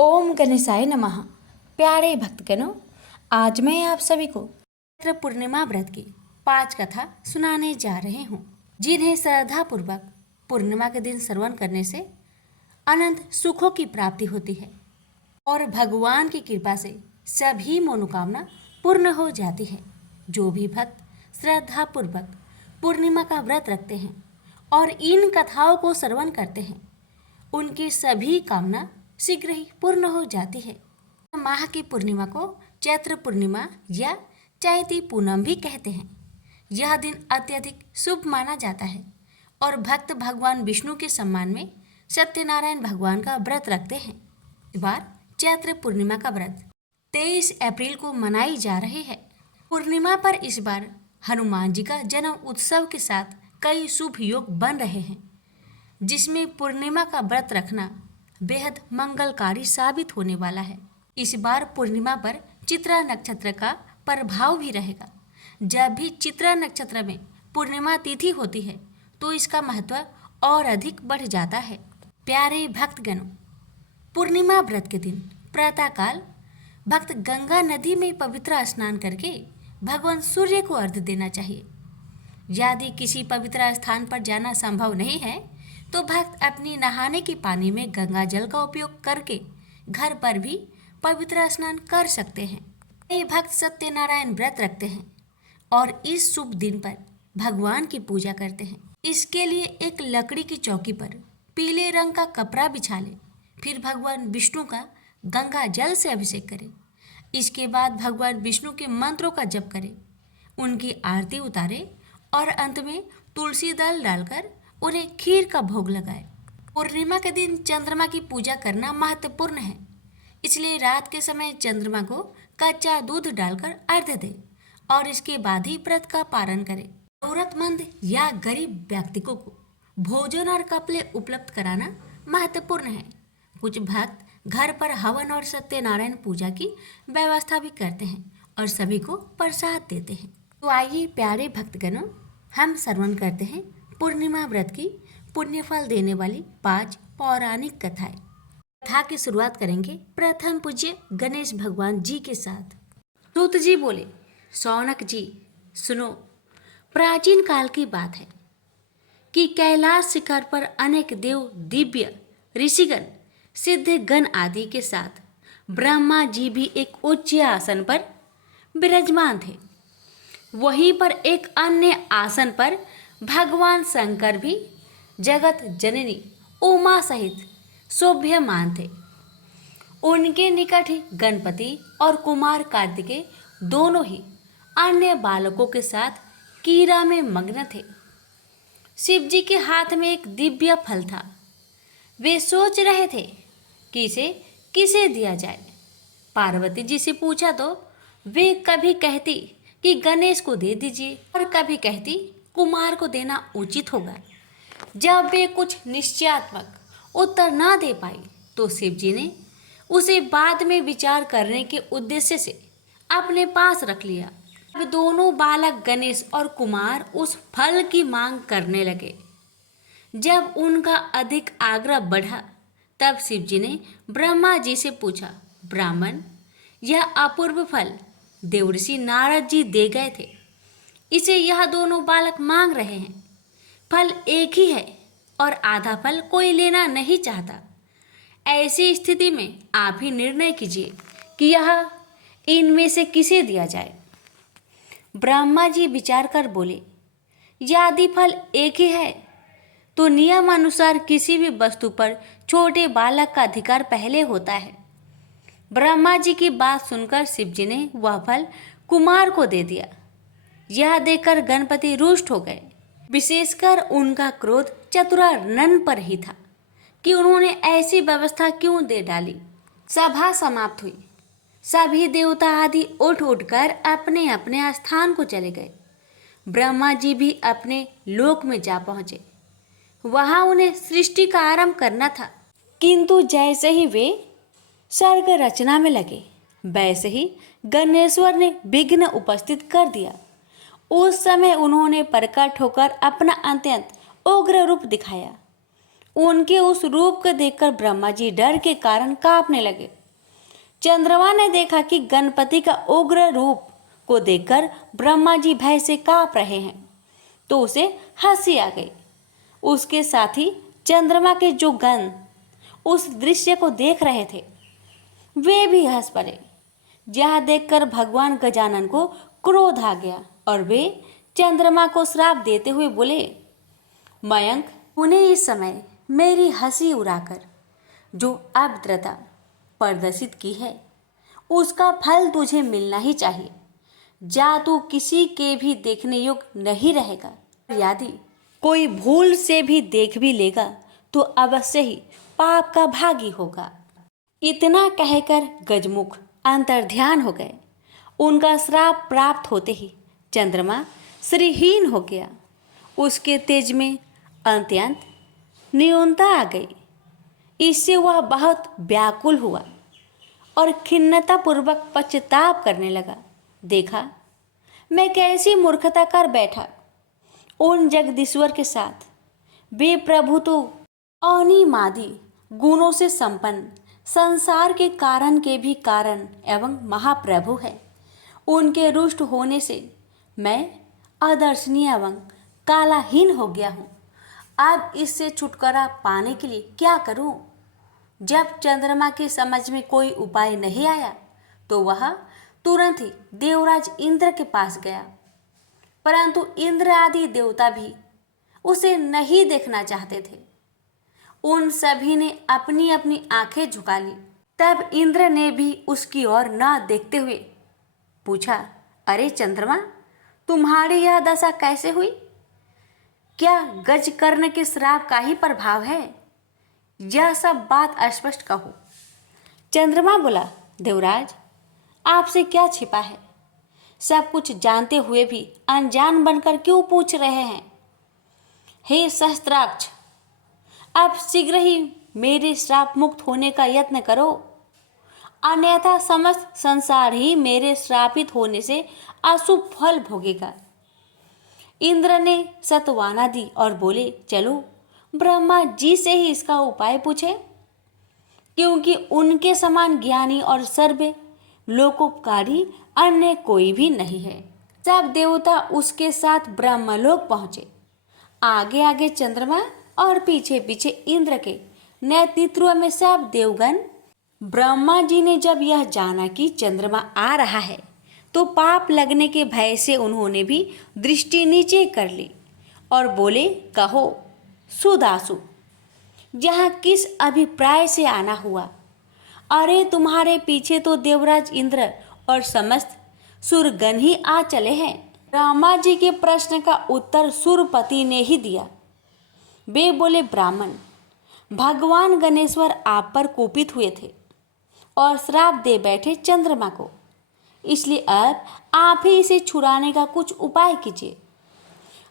ओम गणेशाय नमः। प्यारे भक्तगणों, आज मैं आप सभी को चैत्र पूर्णिमा व्रत की 5 कथा सुनाने जा रहे हूँ, जिन्हें श्रद्धापूर्वक पूर्णिमा के दिन श्रवण करने से अनंत सुखों की प्राप्ति होती है और भगवान की कृपा से सभी मनोकामना पूर्ण हो जाती है। जो भी भक्त श्रद्धापूर्वक पूर्णिमा का व्रत रखते हैं और इन कथाओं को श्रवण करते हैं, उनकी सभी कामना शीघ्र ही पूर्ण हो जाती है। माह की पूर्णिमा को चैत्र पूर्णिमा या चैती पूनम भी कहते हैं। यह दिन अत्यधिक शुभ माना जाता है और भक्त भगवान विष्णु के सम्मान में सत्यनारायण भगवान का व्रत रखते हैं। इस बार चैत्र पूर्णिमा का व्रत 23 अप्रैल को मनाई जा रही है। पूर्णिमा पर इस बार हनुमान जी का जन्म उत्सव के साथ कई शुभ योग बन रहे हैं, जिसमें पूर्णिमा का व्रत रखना बेहद मंगलकारी साबित होने वाला है। इस बार पूर्णिमा पर चित्रा नक्षत्र का प्रभाव भी रहेगा। जब भी चित्रा नक्षत्र में पूर्णिमा तिथि होती है तो इसका महत्व और अधिक बढ़ जाता है। प्यारे भक्तगणों, पूर्णिमा व्रत के दिन प्रातःकाल भक्त गंगा नदी में पवित्र स्नान करके भगवान सूर्य को अर्घ्य देना चाहिए। यदि किसी पवित्र स्थान पर जाना संभव नहीं है तो भक्त अपनी नहाने के पानी में गंगा जल का उपयोग करके घर पर भी पवित्र स्नान कर सकते हैं। ये भक्त सत्यनारायण व्रत रखते हैं और इस शुभ दिन पर भगवान की पूजा करते हैं। इसके लिए एक लकड़ी की चौकी पर पीले रंग का कपड़ा बिछा ले, फिर भगवान विष्णु का गंगा जल से अभिषेक करें। इसके बाद भगवान विष्णु के मंत्रों का जप करें, उनकी आरती उतारे और अंत में तुलसी दल डालकर उन्हें खीर का भोग लगाए। पूर्णिमा के दिन चंद्रमा की पूजा करना महत्वपूर्ण है, इसलिए रात के समय चंद्रमा को कच्चा दूध डालकर अर्घ्य दें और इसके बाद ही व्रत का पारण करें। जरूरतमंद या गरीब व्यक्ति को भोजन और कपड़े उपलब्ध कराना महत्वपूर्ण है। कुछ भक्त घर पर हवन और सत्यनारायण पूजा की व्यवस्था भी करते हैं और सभी को प्रसाद देते हैं। तो आइए प्यारे भक्तगणों, हम श्रवण करते हैं पूर्णिमा व्रत की पुण्यफल देने वाली 5 पौराणिक कथाएं। कथा की शुरुआत करेंगे प्रथम पूज्य गणेश भगवान जी के साथ। सूत जी बोले, शौनक जी सुनो, प्राचीन काल की बात है कि कैलाश शिखर पर अनेक देव, दिव्य ऋषिगण, सिद्ध गण आदि के साथ ब्रह्मा जी भी एक उच्च आसन पर विराजमान थे। वहीं पर एक अन्य आसन पर भगवान शंकर भी जगत जननी उमा सहित शोभ्यमान थे। उनके निकट ही गणपति और कुमार कार्तिकेय दोनों ही अन्य बालकों के साथ कीड़ा में मग्न थे। शिव जी के हाथ में एक दिव्य फल था। वे सोच रहे थे कि इसे किसे दिया जाए। पार्वती जी से पूछा तो वे कभी कहती कि गणेश को दे दीजिए और कभी कहती कुमार को देना उचित होगा। जब वे कुछ निश्चयात्मक उत्तर न दे पाई तो शिव जी ने उसे बाद में विचार करने के उद्देश्य से अपने पास रख लिया। अब दोनों बालक गणेश और कुमार उस फल की मांग करने लगे। जब उनका अधिक आग्रह बढ़ा तब शिव जी ने ब्रह्मा जी से पूछा, ब्राह्मण, यह अपूर्व फल देवर्षि नारद जी दे गए थे, इसे यह दोनों बालक मांग रहे हैं। फल एक ही है और आधा फल कोई लेना नहीं चाहता। ऐसी स्थिति में आप ही निर्णय कीजिए कि यह इनमें से किसे दिया जाए। ब्रह्मा जी विचार कर बोले, यदि फल एक ही है तो नियमानुसार किसी भी वस्तु पर छोटे बालक का अधिकार पहले होता है। ब्रह्मा जी की बात सुनकर शिव जी ने वह फल कुमार को दे दिया। यह देखकर गणपति रुष्ट हो गए। विशेषकर उनका क्रोध चतुरानन पर ही था कि उन्होंने ऐसी व्यवस्था क्यों दे डाली। सभा समाप्त हुई। सभी देवता आदि उठ उठकर अपने अपने स्थान को चले गए। ब्रह्मा जी भी अपने लोक में जा पहुंचे। वहां उन्हें सृष्टि का आरंभ करना था, किंतु जैसे ही वे सर्ग रचना में लगे वैसे ही गणेश्वर ने विघ्न उपस्थित कर दिया। उस समय उन्होंने प्रकट होकर अपना अत्यंत उग्र रूप दिखाया। उनके उस रूप को देखकर ब्रह्मा जी डर के कारण कांपने लगे। चंद्रमा ने देखा कि गणपति का उग्र रूप को देखकर ब्रह्मा जी भय से कांप रहे हैं, तो उसे हंसी आ गई। उसके साथी चंद्रमा के जो गण उस दृश्य को देख रहे थे वे भी हंस पड़े। यह देखकर भगवान गजानन को क्रोध आ गया और वे चंद्रमा को श्राप देते हुए बोले, मयंक, उन्हें इस समय मेरी हंसी उड़ाकर जो अभद्रता प्रदर्शित की है उसका फल तुझे मिलना ही चाहिए। जा तू किसी के भी देखने योग्य नहीं रहेगा। यदि कोई भूल से भी देख भी लेगा तो अवश्य ही पाप का भागी होगा। इतना कहकर गजमुख अंतर्ध्यान हो गए। उनका श्राप प्राप्त होते ही चंद्रमा श्रीहीन हो गया। उसके तेज में अत्यंत न्यूनता आ गई। इससे वह बहुत व्याकुल हुआ और खिन्नतापूर्वक पश्चाताप करने लगा। देखा, मैं कैसी मूर्खता कर बैठा। उन जगदीश्वर के साथ वे प्रभु तो अनिमादि गुणों से संपन्न संसार के कारण के भी कारण एवं महाप्रभु है। उनके रुष्ट होने से मैं अदर्शनीय एवं कालाहीन हो गया हूँ। अब इससे छुटकारा पाने के लिए क्या करूँ? जब चंद्रमा के समझ में कोई उपाय नहीं आया तो वह तुरंत ही देवराज इंद्र के पास गया, परंतु इंद्र आदि देवता भी उसे नहीं देखना चाहते थे। उन सभी ने अपनी अपनी आंखें झुका ली। तब इंद्र ने भी उसकी ओर न देखते हुए पूछा, अरे चंद्रमा, तुम्हारी यह दशा कैसे हुई? क्या गजकर्ण के श्राप का ही प्रभाव है? यह सब बात स्पष्ट कहो। चंद्रमा बोला, देवराज, आपसे क्या छिपा है? सब कुछ जानते हुए भी अनजान बनकर क्यों पूछ रहे हैं? हे सहस्त्राक्ष, अब शीघ्र ही मेरे श्राप मुक्त होने का यत्न करो, अन्यथा समस्त संसार ही मेरे श्रापित होने से अशुभ फल भोगेगा। इंद्र ने सत्वाना दी और बोले, चलो ब्रह्मा जी से ही इसका उपाय पूछे, क्योंकि उनके समान ज्ञानी और सर्व लोकोपकारी अन्य कोई भी नहीं है। सब देवता उसके साथ ब्रह्मलोक पहुंचे। आगे आगे चंद्रमा और पीछे पीछे इंद्र के नेतृत्व में सब देवगण। ब्रह्मा जी ने जब यह जाना कि चंद्रमा आ रहा है तो पाप लगने के भय से उन्होंने भी दृष्टि नीचे कर ली और बोले, कहो सुदासु, यहाँ किस अभिप्राय से आना हुआ? अरे तुम्हारे पीछे तो देवराज इंद्र और समस्त सुरगण ही आ चले हैं। ब्रह्मा जी के प्रश्न का उत्तर सुरपति ने ही दिया। वे बोले, ब्राह्मण, भगवान गणेश्वर आप पर कोपित हुए थे और श्राप दे बैठे चंद्रमा को, इसलिए अब आप ही इसे छुड़ाने का कुछ उपाय कीजिए।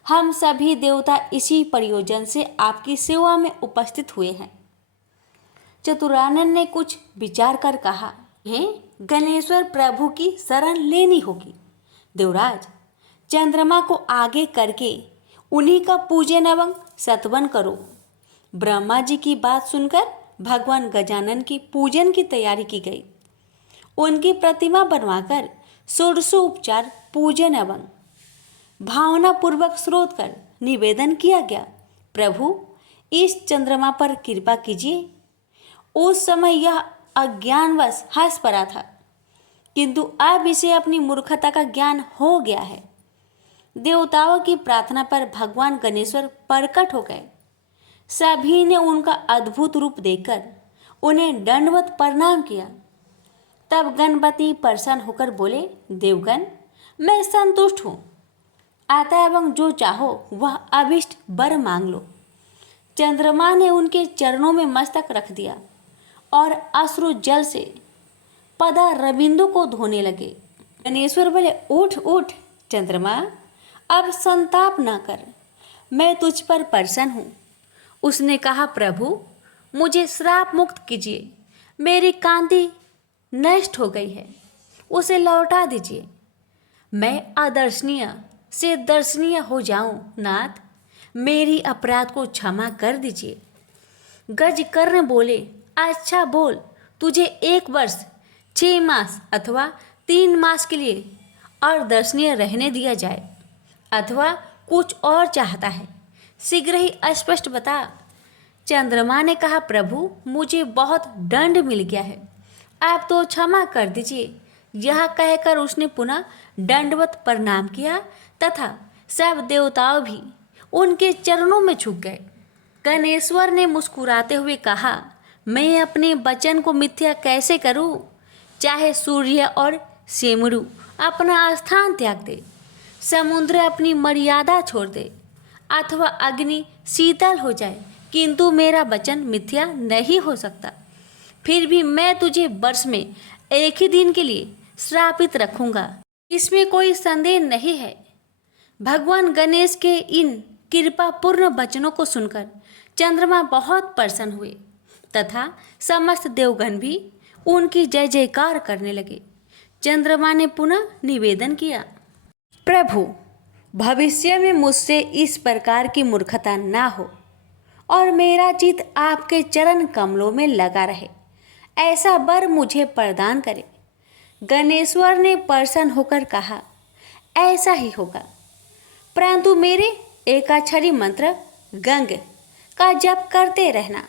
हम सभी देवता इसी प्रयोजन से आपकी सेवा में उपस्थित हुए हैं। चतुरानन ने कुछ विचार कर कहा, हे गणेश्वर प्रभु की शरण लेनी होगी। देवराज, चंद्रमा को आगे करके उन्हीं का पूजन एवं सत्वन करो। ब्रह्मा जी की बात सुनकर भगवान गजानन की पूजन की तैयारी की गई। उनकी प्रतिमा बनवाकर षोडशोपचार पूजन एवं भावना पूर्वक स्रोत कर निवेदन किया गया, प्रभु इस चंद्रमा पर कृपा कीजिए। उस समय यह अज्ञानवश हंस पड़ा था, किंतु अब इसे अपनी मूर्खता का ज्ञान हो गया है। देवताओं की प्रार्थना पर भगवान गणेश्वर प्रकट हो गए। सभी ने उनका अद्भुत रूप देखकर उन्हें दंडवत प्रणाम किया। तब गणपति प्रसन्न होकर बोले, देवगण, मैं संतुष्ट हूँ, आता एवं जो चाहो वह अभिष्ट वर मांग लो। चंद्रमा ने उनके चरणों में मस्तक रख दिया और अश्रु जल से पदा रविंदु को धोने लगे। गणेश्वर बोले, उठ उठ चंद्रमा, अब संताप न कर, मैं तुझ पर प्रसन्न हूँ। उसने कहा, प्रभु मुझे श्राप मुक्त कीजिए, मेरी कांति नष्ट हो गई है, उसे लौटा दीजिए। मैं अदर्शनीय से दर्शनीय हो जाऊं। नाथ, मेरी अपराध को क्षमा कर दीजिए। गज कर्ण बोले, अच्छा बोल, तुझे 1 वर्ष 6 मास अथवा 3 मास के लिए अदर्शनीय रहने दिया जाए, अथवा कुछ और चाहता है, शीघ्र ही स्पष्ट बता। चंद्रमा ने कहा, प्रभु मुझे बहुत दंड मिल गया है, आप तो क्षमा कर दीजिए। यह कहकर उसने पुनः दंडवत प्रणाम किया तथा सब देवताओं भी उनके चरणों में झुक गए। गणेश्वर ने मुस्कुराते हुए कहा, मैं अपने वचन को मिथ्या कैसे करूं? चाहे सूर्य और सेमरू अपना स्थान त्याग दे, समुद्र अपनी मर्यादा छोड़ दे, अथवा अग्नि शीतल हो जाए, किंतु मेरा वचन मिथ्या नहीं हो सकता। फिर भी मैं तुझे वर्ष में एक ही दिन के लिए श्रापित रखूंगा, इसमें कोई संदेह नहीं है। भगवान गणेश के इन कृपापूर्ण वचनों को सुनकर चंद्रमा बहुत प्रसन्न हुए तथा समस्त देवगण भी उनकी जय जयकार करने लगे। चंद्रमा ने पुनः निवेदन किया, प्रभु भविष्य में मुझसे इस प्रकार की मूर्खता ना हो और मेरा चित्त आपके चरण कमलों में लगा रहे, ऐसा वर मुझे प्रदान करे। गणेश्वर ने प्रसन्न होकर कहा, ऐसा ही होगा, परंतु मेरे एकाक्षरी मंत्र गंग का जप करते रहना।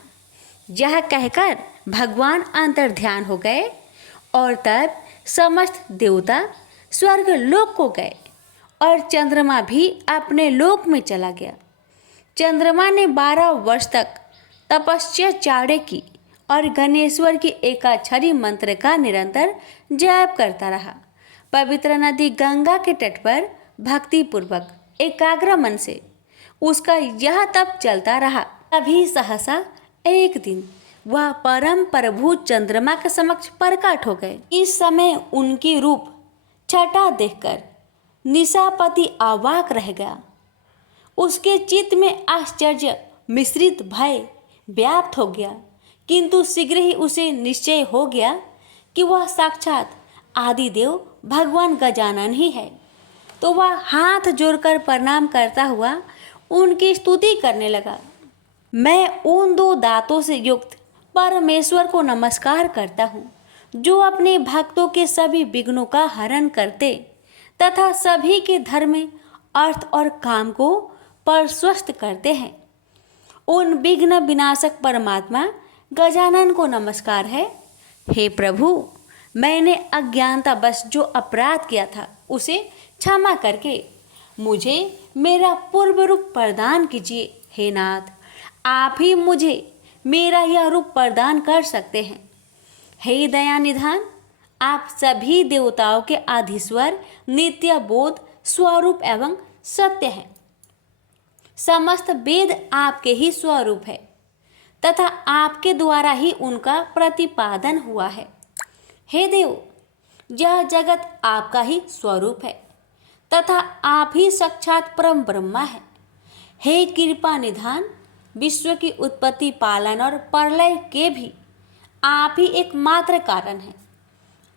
यह कहकर भगवान अंतर्ध्यान हो गए और तब समस्त देवता स्वर्ग लोक को गए और चंद्रमा भी अपने लोक में चला गया। चंद्रमा ने 12 वर्ष तक तपस्या चाड़े की और गणेश्वर की एकाक्षरी मंत्र का निरंतर जप करता रहा। पवित्र नदी गंगा के तट पर भक्तिपूर्वक एकाग्र मन से उसका यह तप चलता रहा। तभी सहसा एक दिन वह परम प्रभु चंद्रमा के समक्ष प्रकट हो गए। इस समय उनकी रूप छटा देखकर निशापति अवाक रह गया। उसके चित्त में आश्चर्य मिश्रित भय व्याप्त हो गया, किंतु शीघ्र ही उसे निश्चय हो गया कि वह साक्षात आदिदेव भगवान गजानन ही है। तो वह हाथ जोड़कर प्रणाम करता हुआ उनकी स्तुति करने लगा। मैं उन 2 दांतों से युक्त परमेश्वर को नमस्कार करता हूँ, जो अपने भक्तों के सभी विघ्नों का हरण करते तथा सभी के धर्म, अर्थ और काम को प्रशस्त करते हैं। उन विघ्न विनाशक परमात्मा गजानन को नमस्कार है। हे प्रभु, मैंने अज्ञानतावश जो अपराध किया था उसे क्षमा करके मुझे मेरा पूर्व रूप प्रदान कीजिए। हे नाथ, आप ही मुझे मेरा यह रूप प्रदान कर सकते हैं। हे दया निधान, आप सभी देवताओं के आधीश्वर, नित्य बोध स्वरूप एवं सत्य हैं। समस्त वेद आपके ही स्वरूप है तथा आपके द्वारा ही उनका प्रतिपादन हुआ है। हे देव, यह जगत आपका ही स्वरूप है तथा आप ही साक्षात परम ब्रह्मा है। हे कृपा निधान, विश्व की उत्पत्ति, पालन और प्रलय के भी आप ही एकमात्र कारण हैं।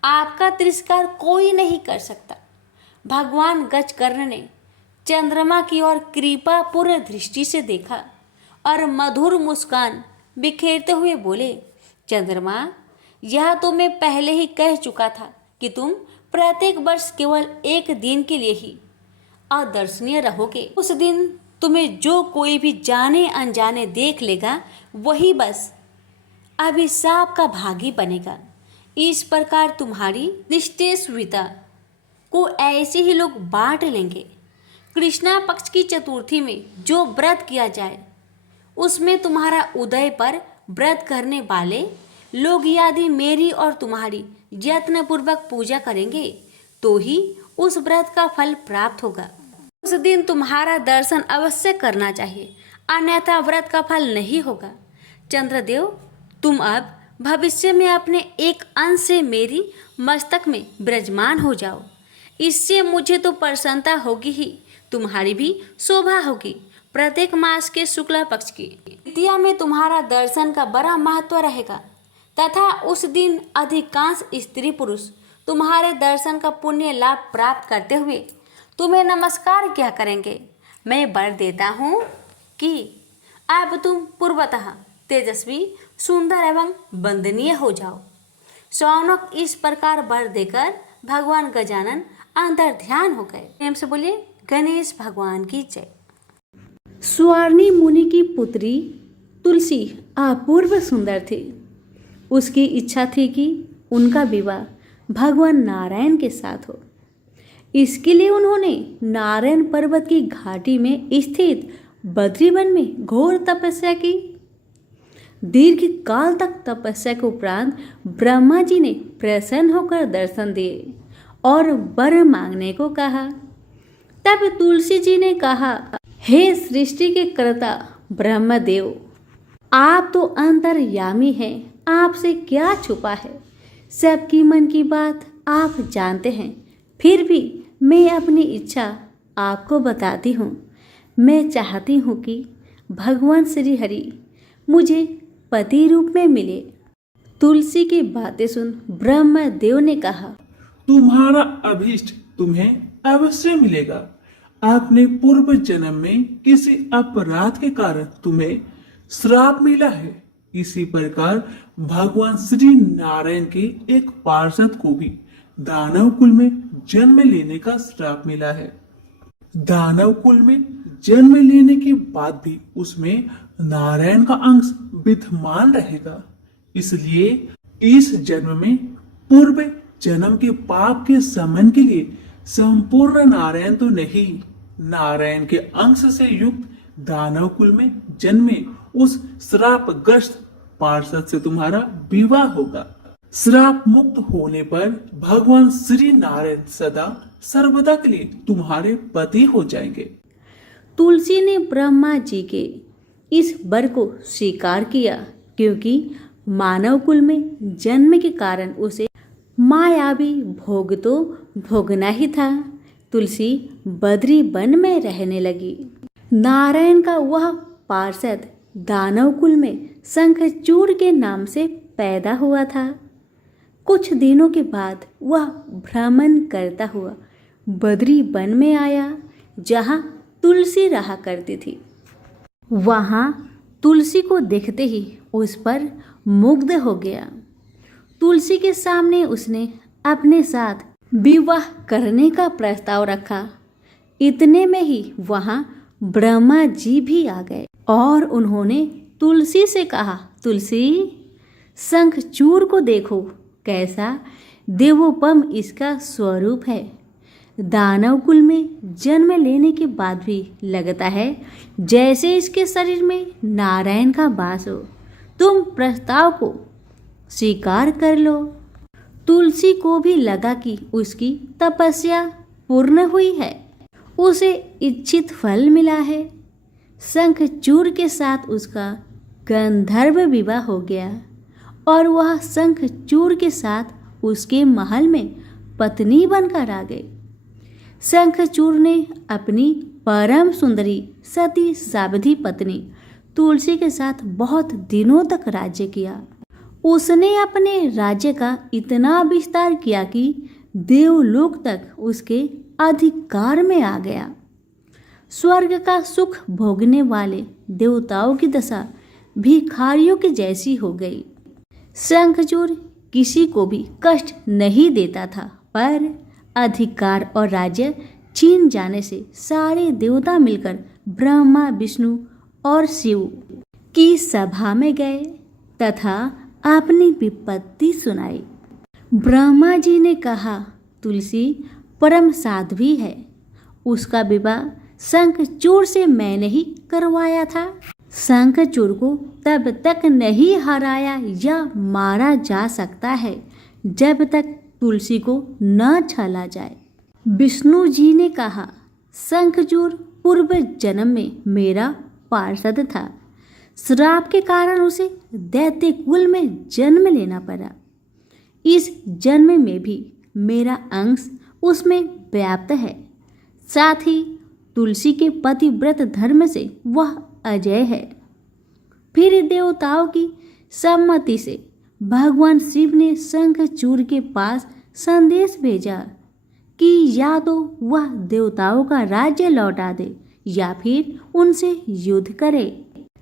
आपका तिरस्कार कोई नहीं कर सकता। भगवान गजकर्ण ने चंद्रमा की ओर कृपापूर्ण दृष्टि से देखा और मधुर मुस्कान बिखेरते हुए बोले, चंद्रमा, यह तो मैं पहले ही कह चुका था कि तुम प्रत्येक वर्ष केवल एक दिन के लिए ही अदर्शनीय रहोगे। उस दिन तुम्हें जो कोई भी जाने अनजाने देख लेगा वही बस अभिशाप का भागी बनेगा। इस प्रकार तुम्हारी निष्ठेयता को ऐसे ही लोग बांट लेंगे। कृष्णा पक्ष की चतुर्थी में जो व्रत किया जाए उसमें तुम्हारा उदय पर व्रत करने वाले लोग यदि मेरी और तुम्हारी यत्नपूर्वक पूजा करेंगे तो ही उस व्रत का फल प्राप्त होगा। उस दिन तुम्हारा दर्शन अवश्य करना चाहिए, अन्यथा व्रत का फल नहीं होगा। चंद्रदेव, तुम अब भविष्य में अपने एक अंश से मेरी मस्तक में विराजमान हो जाओ। इससे मुझे तो प्रसन्नता होगी ही, तुम्हारी भी शोभा होगी। प्रत्येक मास के शुक्ला पक्ष की तृतीया में तुम्हारा दर्शन का बड़ा महत्व रहेगा तथा उस दिन अधिकांश स्त्री पुरुष तुम्हारे दर्शन का पुण्य लाभ प्राप्त करते हुए तुम्हें नमस्कार क्या करेंगे। मैं वर देता हूँ कि अब तुम पूर्वतः तेजस्वी, सुंदर एवं वंदनीय हो जाओ। शौनक इस प्रकार वर देकर भगवान गजानन अंतर ध्यान हो गए। प्रेम से बोलिए गणेश भगवान की जय। स्वर्णी मुनि की पुत्री तुलसी अपूर्व सुंदर थी। उसकी इच्छा थी कि उनका विवाह भगवान नारायण के साथ हो। इसके लिए उन्होंने नारायण पर्वत की घाटी में स्थित बद्रीवन में घोर तपस्या की। दीर्घ काल तक तपस्या के उपरांत ब्रह्मा जी ने प्रसन्न होकर दर्शन दिए और वर मांगने को कहा। तब तुलसी जी ने कहा, हे सृष्टि के कर्ता ब्रह्मदेव, आप तो अंतर्यामी हैं, आपसे क्या छुपा है। सबकी मन की बात आप जानते हैं। फिर भी मैं अपनी इच्छा आपको बताती हूँ। मैं चाहती हूँ कि भगवान श्री हरि मुझे पति रूप में मिले। तुलसी की बातें सुन ब्रह्मदेव ने कहा, तुम्हारा अभीष्ट तुम्हें अवश्य मिलेगा। आपने पूर्व जन्म में किसी अपराध के कारण तुम्हें श्राप मिला है। इसी प्रकार भगवान श्री नारायण के एक पार्षद को भी दानव कुल में जन्म लेने का श्राप मिला है। दानव कुल में जन्म लेने के बाद भी उसमें नारायण का अंश विद्यमान रहेगा। इसलिए इस जन्म में पूर्व जन्म के पाप के शमन के लिए संपूर्ण नारायण तो नहीं, नारायण के अंश से युक्त दानव कुल में जन्मे उस श्रापग्रस्त पार्षद से तुम्हारा विवाह होगा। श्राप मुक्त होने पर भगवान श्री नारायण सदा सर्वदा के लिए तुम्हारे पति हो जाएंगे। तुलसी ने ब्रह्मा जी के इस वर को स्वीकार किया, क्योंकि मानव कुल में जन्म के कारण उसे मायावी भोग तो भोगना ही था। तुलसी बद्री वन में रहने लगी। नारायण का वह पार्षद दानव कुल में शंखचूड़ के नाम से पैदा हुआ था। कुछ दिनों के बाद वह भ्रमण करता हुआ बद्री वन में आया, जहाँ तुलसी रहा करती थी। वहाँ तुलसी को देखते ही उस पर मुग्ध हो गया। तुलसी के सामने उसने अपने साथ विवाह करने का प्रस्ताव रखा। इतने में ही वहाँ ब्रह्मा जी भी आ गए और उन्होंने तुलसी से कहा, तुलसी, शंखचूड़ को देखो, कैसा देवोपम इसका स्वरूप है। दानव कुल में जन्म लेने के बाद भी लगता है जैसे इसके शरीर में नारायण का वास हो। तुम प्रस्ताव को स्वीकार कर लो। तुलसी को भी लगा कि उसकी तपस्या पूर्ण हुई है, उसे इच्छित फल मिला है। शंखचूड़ के साथ उसका गंधर्व विवाह हो गया और वह शंखचूड़ के साथ उसके महल में पत्नी बनकर आ गई। शंखचूड़ ने अपनी परम सुंदरी सती सावधि पत्नी तुलसी के साथ बहुत दिनों तक राज्य किया। उसने अपने राज्य का इतना विस्तार किया कि देवलोक तक उसके अधिकार में आ गया। स्वर्ग का सुख भोगने वाले देवताओं की दशा भिखारियों की जैसी हो गई। शंखचूड़ किसी को भी कष्ट नहीं देता था, पर अधिकार और राज्य छीन जाने से सारे देवता मिलकर ब्रह्मा, विष्णु और शिव की सभा में गए तथा अपनी विपत्ति सुनाई। ब्रह्मा जी ने कहा, तुलसी परम साध्वी है, उसका विवाह शंखचूड़ से मैंने ही करवाया था। शंखचूड़ को तब तक नहीं हराया या मारा जा सकता है जब तक तुलसी को न छला जाए। विष्णु जी ने कहा, शंखचूड़ पूर्व जन्म में मेरा पार्षद था। श्राप के कारण उसे दैत्य कुल में जन्म लेना पड़ा। इस जन्म में भी मेरा अंश उसमें व्याप्त है। साथ ही तुलसी के पतिव्रत धर्म से वह अजय है। फिर देवताओं की सम्मति से भगवान शिव ने शंखचूड़ के पास संदेश भेजा कि या तो वह देवताओं का राज्य लौटा दे या फिर उनसे युद्ध करे।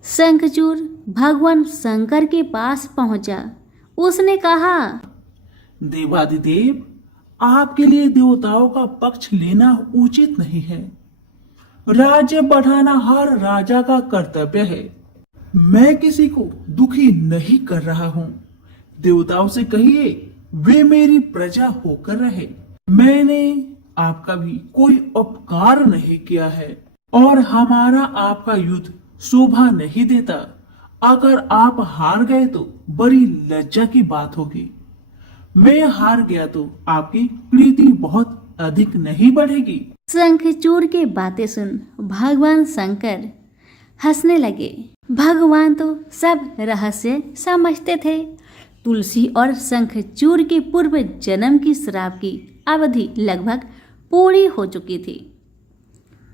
शंखचूड़ भगवान शंकर के पास पहुंचा। उसने कहा, देवादिदेव, आपके लिए देवताओं का पक्ष लेना उचित नहीं है। राज्य बढ़ाना हर राजा का कर्तव्य है। मैं किसी को दुखी नहीं कर रहा हूँ। देवताओं से कहिए वे मेरी प्रजा होकर रहे। मैंने आपका भी कोई उपकार नहीं किया है और हमारा आपका युद्ध शोभा नहीं देता। अगर आप हार गए तो बड़ी लज्जा की बात होगी। मैं हार गया तो आपकी प्रीति बहुत अधिक नहीं बढ़ेगी। शंखचूड़ की बातें सुन भगवान शंकर हंसने लगे। भगवान तो सब रहस्य समझते थे। तुलसी और शंखचूड़ के पूर्व जन्म की श्राप की अवधि लगभग पूरी हो चुकी थी।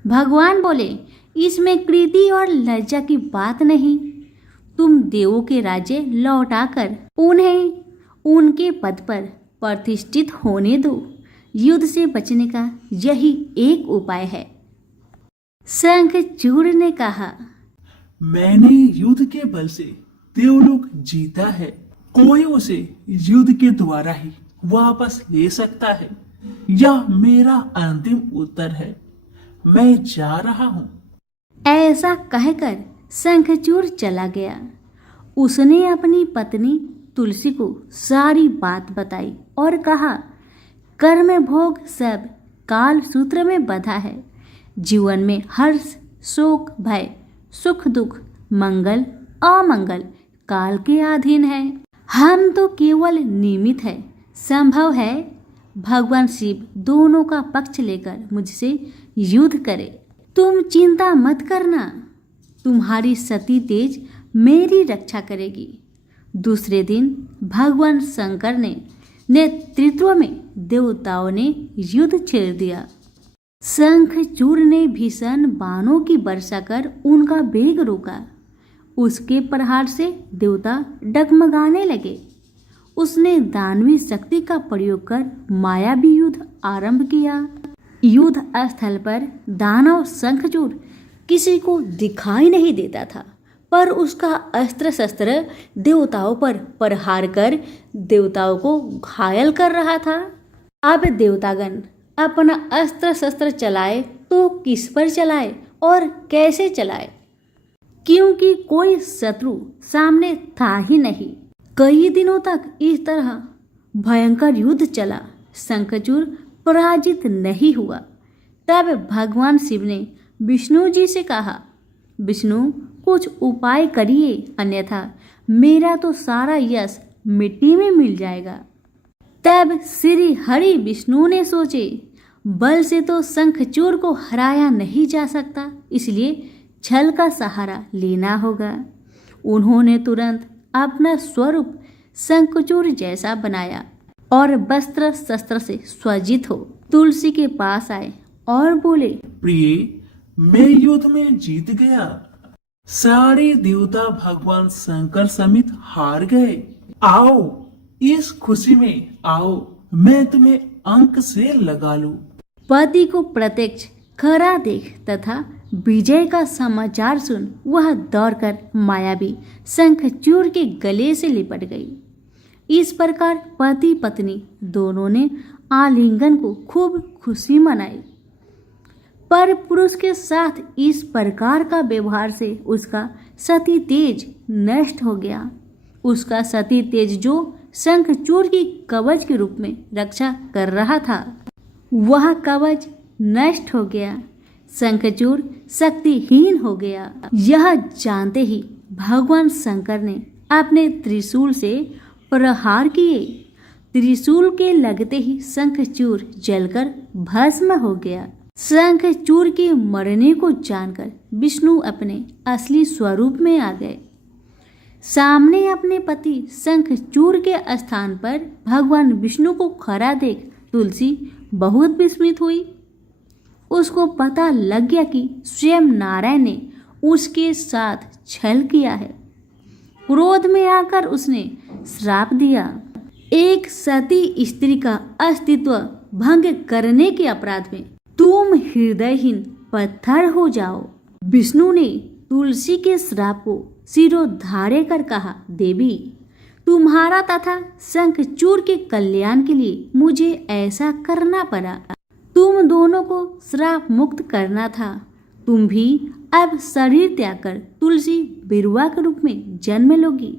भगवान बोले, इसमें कृति और लज्जा की बात नहीं। तुम देवों के राज्य लौटाकर उन्हें उनके पद पर प्रतिष्ठित होने दो। युद्ध से बचने का यही एक उपाय है। शंखचूड़ ने कहा, मैंने युद्ध के बल से देवलोक जीता है। कोई उसे युद्ध के द्वारा ही वापस ले सकता है। यह मेरा अंतिम उत्तर है। मैं जा रहा हूँ। ऐसा कहकर शंखचूड़ चला गया। उसने अपनी पत्नी तुलसी को सारी बात बताई और कहा, कर्म भोग सब काल सूत्र में बंधा है। जीवन में हर्ष, शोक, भय, सुख, दुख, मंगल, अमंगल काल के अधीन है। हम तो केवल निमित्त है। संभव है भगवान शिव दोनों का पक्ष लेकर मुझसे युद्ध करे। तुम चिंता मत करना। तुम्हारी सती तेज मेरी रक्षा करेगी। दूसरे दिन भगवान शंकर ने नेतृत्व में देवताओं ने युद्ध छेड़ दिया। शंखचूड़ ने भीषण बाणों की वर्षा कर उनका वेग रोका। उसके प्रहार से देवता डगमगाने लगे। उसने दानवी शक्ति का प्रयोग कर मायावी युद्ध आरंभ किया। युद्ध स्थल पर दानव शंखचूड़ किसी को दिखाई नहीं देता था, पर उसका अस्त्र शस्त्र देवताओं पर प्रहार कर देवताओं को घायल कर रहा था। अब देवतागण अपना अस्त्र शस्त्र चलाए तो किस पर चलाए और कैसे चलाए, क्योंकि कोई शत्रु सामने था ही नहीं। कई दिनों तक इस तरह भयंकर युद्ध चला। शंखचूड़ पराजित नहीं हुआ। तब भगवान शिव ने विष्णु जी से कहा, विष्णु, कुछ उपाय करिए, अन्यथा मेरा तो सारा यश मिट्टी में मिल जाएगा। तब श्री हरि विष्णु ने सोचे, बल से तो शंखचूड़ को हराया नहीं जा सकता, इसलिए छल का सहारा लेना होगा। उन्होंने तुरंत अपना स्वरूप शंखचूड़ जैसा बनाया और वस्त्र शस्त्र से सज्जित हो तुलसी के पास आए और बोले, प्रिय, मैं युद्ध में जीत गया। सारे देवता भगवान शंकर समेत हार गए। आओ, इस खुशी में आओ, मैं तुम्हें अंक से लगा लूं। पति को प्रत्यक्ष खरा देख तथा विजय का समाचार सुन वह दौड़कर मायावी शंखचूड़ के गले से लिपट गई। इस प्रकार पति पत्नी दोनों ने आलिंगन को खूब खुशी मनाई। पर पुरुष के साथ इस प्रकार का व्यवहार से उसका सती तेज नष्ट हो गया। उसका सती तेज जो शंखचूड़ की कवच के रूप में रक्षा कर रहा था, वह कवच नष्ट हो गया। शंखचूड़ शक्तिहीन हो गया। यह जानते ही भगवान शंकर ने अपने त्रिशूल से प्रहार किए। त्रिशूल के लगते ही शंखचूड़ जलकर भस्म हो गया। शंखचूड़ के मरने को जानकर विष्णु अपने असली स्वरूप में आ गए। सामने अपने पति शंखचूड़ के स्थान पर भगवान विष्णु को खड़ा देख तुलसी बहुत विस्मित हुई। उसको पता लग गया कि स्वयं नारायण ने उसके साथ छल किया है। क्रोध में आकर उसने श्राप दिया, एक सती स्त्री का अस्तित्व भंग करने के अपराध में तुम हृदयहीन पत्थर हो जाओ। विष्णु ने तुलसी के श्राप को सिरोधार्य कर कहा, देवी तुम्हारा तथा शंखचूड़ के कल्याण के लिए मुझे ऐसा करना पड़ा। तुम दोनों को श्राप मुक्त करना था। तुम भी अब शरीर त्याग कर तुलसी बिरुवा के रूप में जन्म लोगी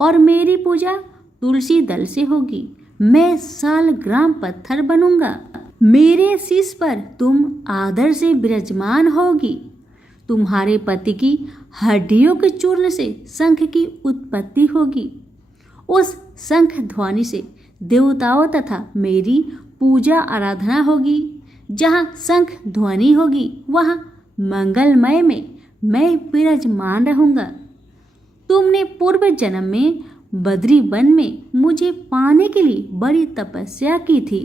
और मेरी पूजा तुलसी दल से होगी। मैं सालग्राम पत्थर बनूंगा। मेरे शीश पर तुम आदर से विराजमान होगी। तुम्हारे पति की हड्डियों के चूर्ण से शंख की उत्पत्ति होगी। उस शंख ध्वनि से देवताओं तथा मेरी पूजा आराधना होगी। जहाँ शंख ध्वनि होगी वहाँ मंगलमय में मैं विराजमान रहूंगा। तुमने पूर्व जन्म में बद्री वन में मुझे पाने के लिए बड़ी तपस्या की थी।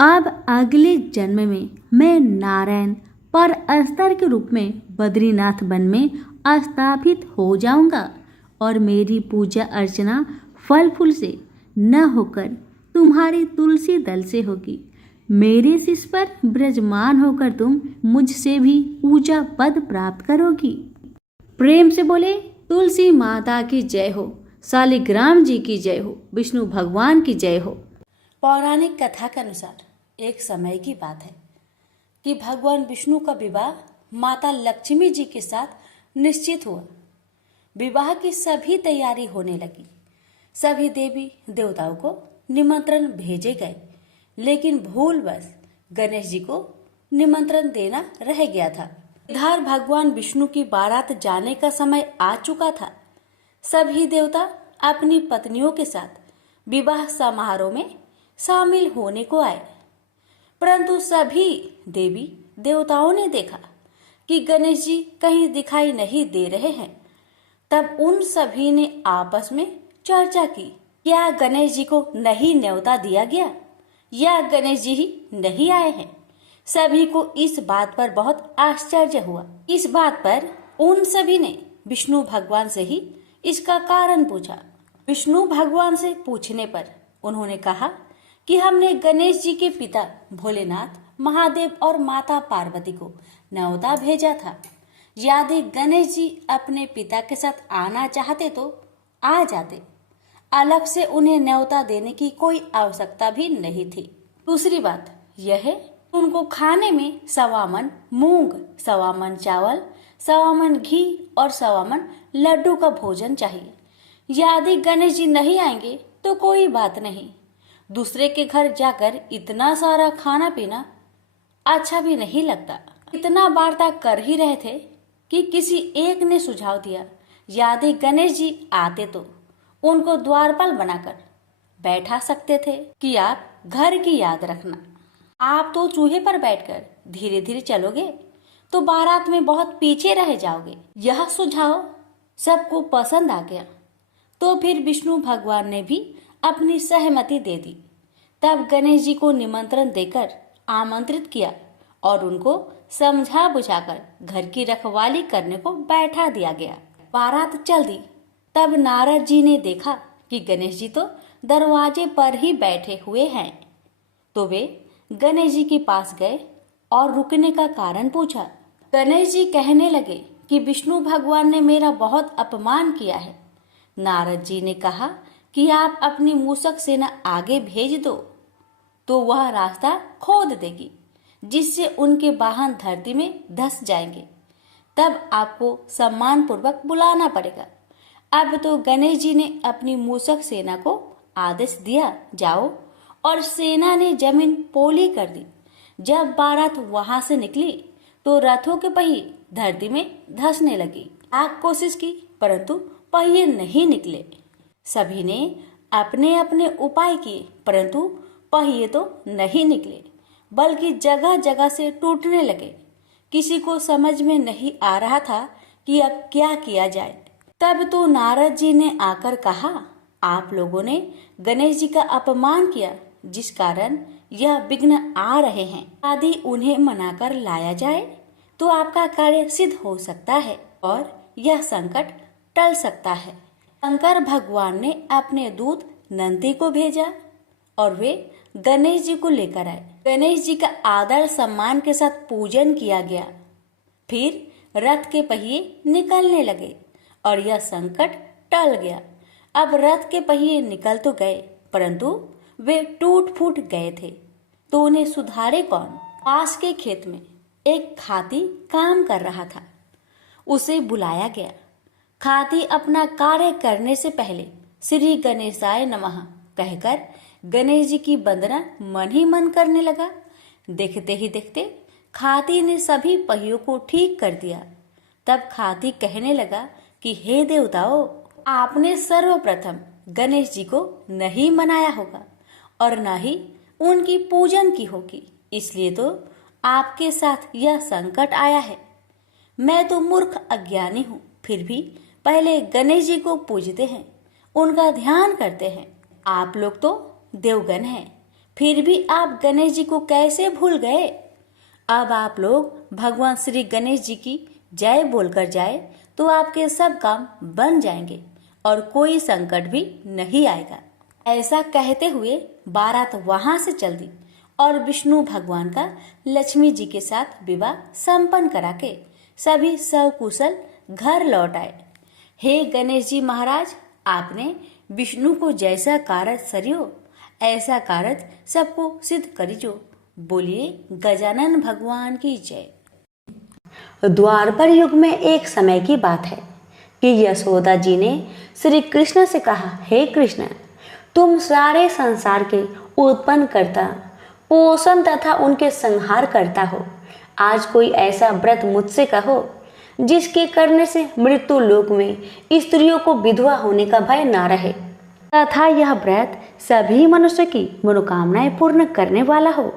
अब अगले जन्म में मैं नारायण पर अस्तर के रूप में बद्रीनाथ वन में स्थापित हो जाऊंगा और मेरी पूजा अर्चना फल फूल से न होकर तुम्हारी तुलसी दल से होगी। मेरे शीश पर विराजमान होकर तुम मुझसे भी ऊंचा पद प्राप्त करोगी। प्रेम से बोले तुलसी माता की जय हो, शालिग्राम जी की जय हो, विष्णु भगवान की जय हो। पौराणिक कथा के अनुसार एक समय की बात है कि भगवान विष्णु का विवाह माता लक्ष्मी जी के साथ निश्चित हुआ। विवाह की सभी तैयारी होने लगी। सभी देवी देवताओं को निमंत्रण भेजे गए, लेकिन भूलवश गणेश जी को निमंत्रण देना रह गया था। इधर भगवान विष्णु की बारात जाने का समय आ चुका था। सभी देवता अपनी पत्नियों के साथ विवाह समारोह में शामिल होने को आए, परंतु सभी देवी देवताओं ने देखा कि गणेश जी कहीं दिखाई नहीं दे रहे हैं। तब उन सभी ने आपस में चर्चा की, क्या गणेश जी को नहीं न्योता दिया गया या गणेश जी ही नहीं आए हैं। सभी को इस बात पर बहुत आश्चर्य हुआ। इस बात पर उन सभी ने विष्णु भगवान से ही इसका कारण पूछा। विष्णु भगवान से पूछने पर उन्होंने कहा कि हमने गणेश जी के पिता भोलेनाथ, महादेव और माता पार्वती को न्योता भेजा था। यदि गणेश जी अपने पिता के साथ आना चाहते तो आ जाते। अलग से उन्हें न्योता देने की कोई आवश्यकता भी नहीं थी। दूसरी बात यह है, उनको खाने में 1.25 मन मूंग, 1.25 मन चावल, 1.25 मन घी और 1.25 मन लड्डू का भोजन चाहिए। यदि गणेश जी नहीं आएंगे तो कोई बात नहीं, दूसरे के घर जाकर इतना सारा खाना पीना अच्छा भी नहीं लगता। इतना वार्ता कर ही रहे थे कि किसी एक ने सुझाव दिया, यदि गणेश जी आते तो उनको द्वारपाल बनाकर बैठा सकते थे कि आप घर की याद रखना। आप तो चूहे पर बैठकर धीरे धीरे चलोगे तो बारात में बहुत पीछे रह जाओगे। यह सुझाव सबको पसंद आ गया, तो फिर विष्णु भगवान ने भी अपनी सहमति दे दी। तब गणेश जी को निमंत्रण देकर आमंत्रित किया और उनको समझा बुझाकर घर की रखवाली करने को बैठा दिया गया। बारात चल दी। तब नारद जी ने देखा कि गणेश जी तो दरवाजे पर ही बैठे हुए हैं, तो वे गणेश जी के पास गए और रुकने का कारण पूछा। गणेश जी कहने लगे कि विष्णु भगवान ने मेरा बहुत अपमान किया है। नारद जी ने कहा कि आप अपनी मूषक सेना आगे भेज दो तो वह रास्ता खोद देगी, जिससे उनके वाहन धरती में धंस जाएंगे। तब आपको सम्मान पूर्वक बुलाना पड़ेगा। अब तो गणेश जी ने अपनी मूषक सेना को आदेश दिया, जाओ, और सेना ने जमीन पोली कर दी। जब बारात वहां से निकली तो रथों के पहिए धरती में धंसने लगी। लाख कोशिश की परंतु पहिए नहीं निकले। सभी ने अपने अपने उपाय किए परंतु पहिए तो नहीं निकले, बल्कि जगह जगह से टूटने लगे। किसी को समझ में नहीं आ रहा था कि अब क्या किया जाए। तब तो नारद जी ने आकर कहा, आप लोगों ने गणेश जी का अपमान किया, जिस कारण यह विघ्न आ रहे हैं। यदि उन्हें मनाकर लाया जाए तो आपका कार्य सिद्ध हो सकता है और यह संकट टल सकता है। शंकर भगवान ने अपने दूत नंदी को भेजा और वे गणेश जी को लेकर आए। गणेश जी का आदर सम्मान के साथ पूजन किया गया। फिर रथ के पहिए निकलने लगे और यह संकट टल गया। अब रथ के पहिए निकल तो गए, परंतु वे टूट फूट गए थे, तो उन्हें सुधारे कौन? पास के खेत में एक खाती काम कर रहा था। उसे बुलाया गया। खाती अपना कार्य करने से पहले श्री गणेशाय नमः कहकर गणेश जी की वंदना मन ही मन करने लगा। देखते ही देखते खाती ने सभी पहियों को ठीक कर दिया। तब खाती कहने लगा कि हे देवताओं, आपने सर्वप्रथम गणेश जी को नहीं मनाया होगा और न ही उनकी पूजन की होगी, इसलिए तो आपके साथ यह संकट आया है। मैं तो मूर्ख अज्ञानी हूँ, फिर भी पहले गणेश जी को पूजते हैं, उनका ध्यान करते हैं। आप लोग तो देवगण हैं, फिर भी आप गणेश जी को कैसे भूल गए? अब आप लोग भगवान श्री गणेश जी की जय बोलकर जाए तो आपके सब काम बन जाएंगे और कोई संकट भी नहीं आएगा। ऐसा कहते हुए बारात वहां से चल दी और विष्णु भगवान का लक्ष्मी जी के साथ विवाह संपन्न करा के सभी सकुशल घर लौट आए। हे गणेश जी महाराज, आपने विष्णु को जैसा कार्य सरियो ऐसा कार्य सबको सिद्ध करिजो। बोलिए गजानन भगवान की जय। द्वापर युग में एक समय की बात है कि यशोदा जी ने श्री कृष्ण से कहा, हे कृष्ण, तुम सारे संसार के उत्पन्न करता, पोषण तथा उनके संहार करता हो। आज कोई ऐसा व्रत मुझसे कहो जिसके करने से मृत्यु लोक में स्त्रियों को विधवा होने का भय ना रहे तथा यह व्रत सभी मनुष्य की मनोकामनाएं पूर्ण करने वाला हो।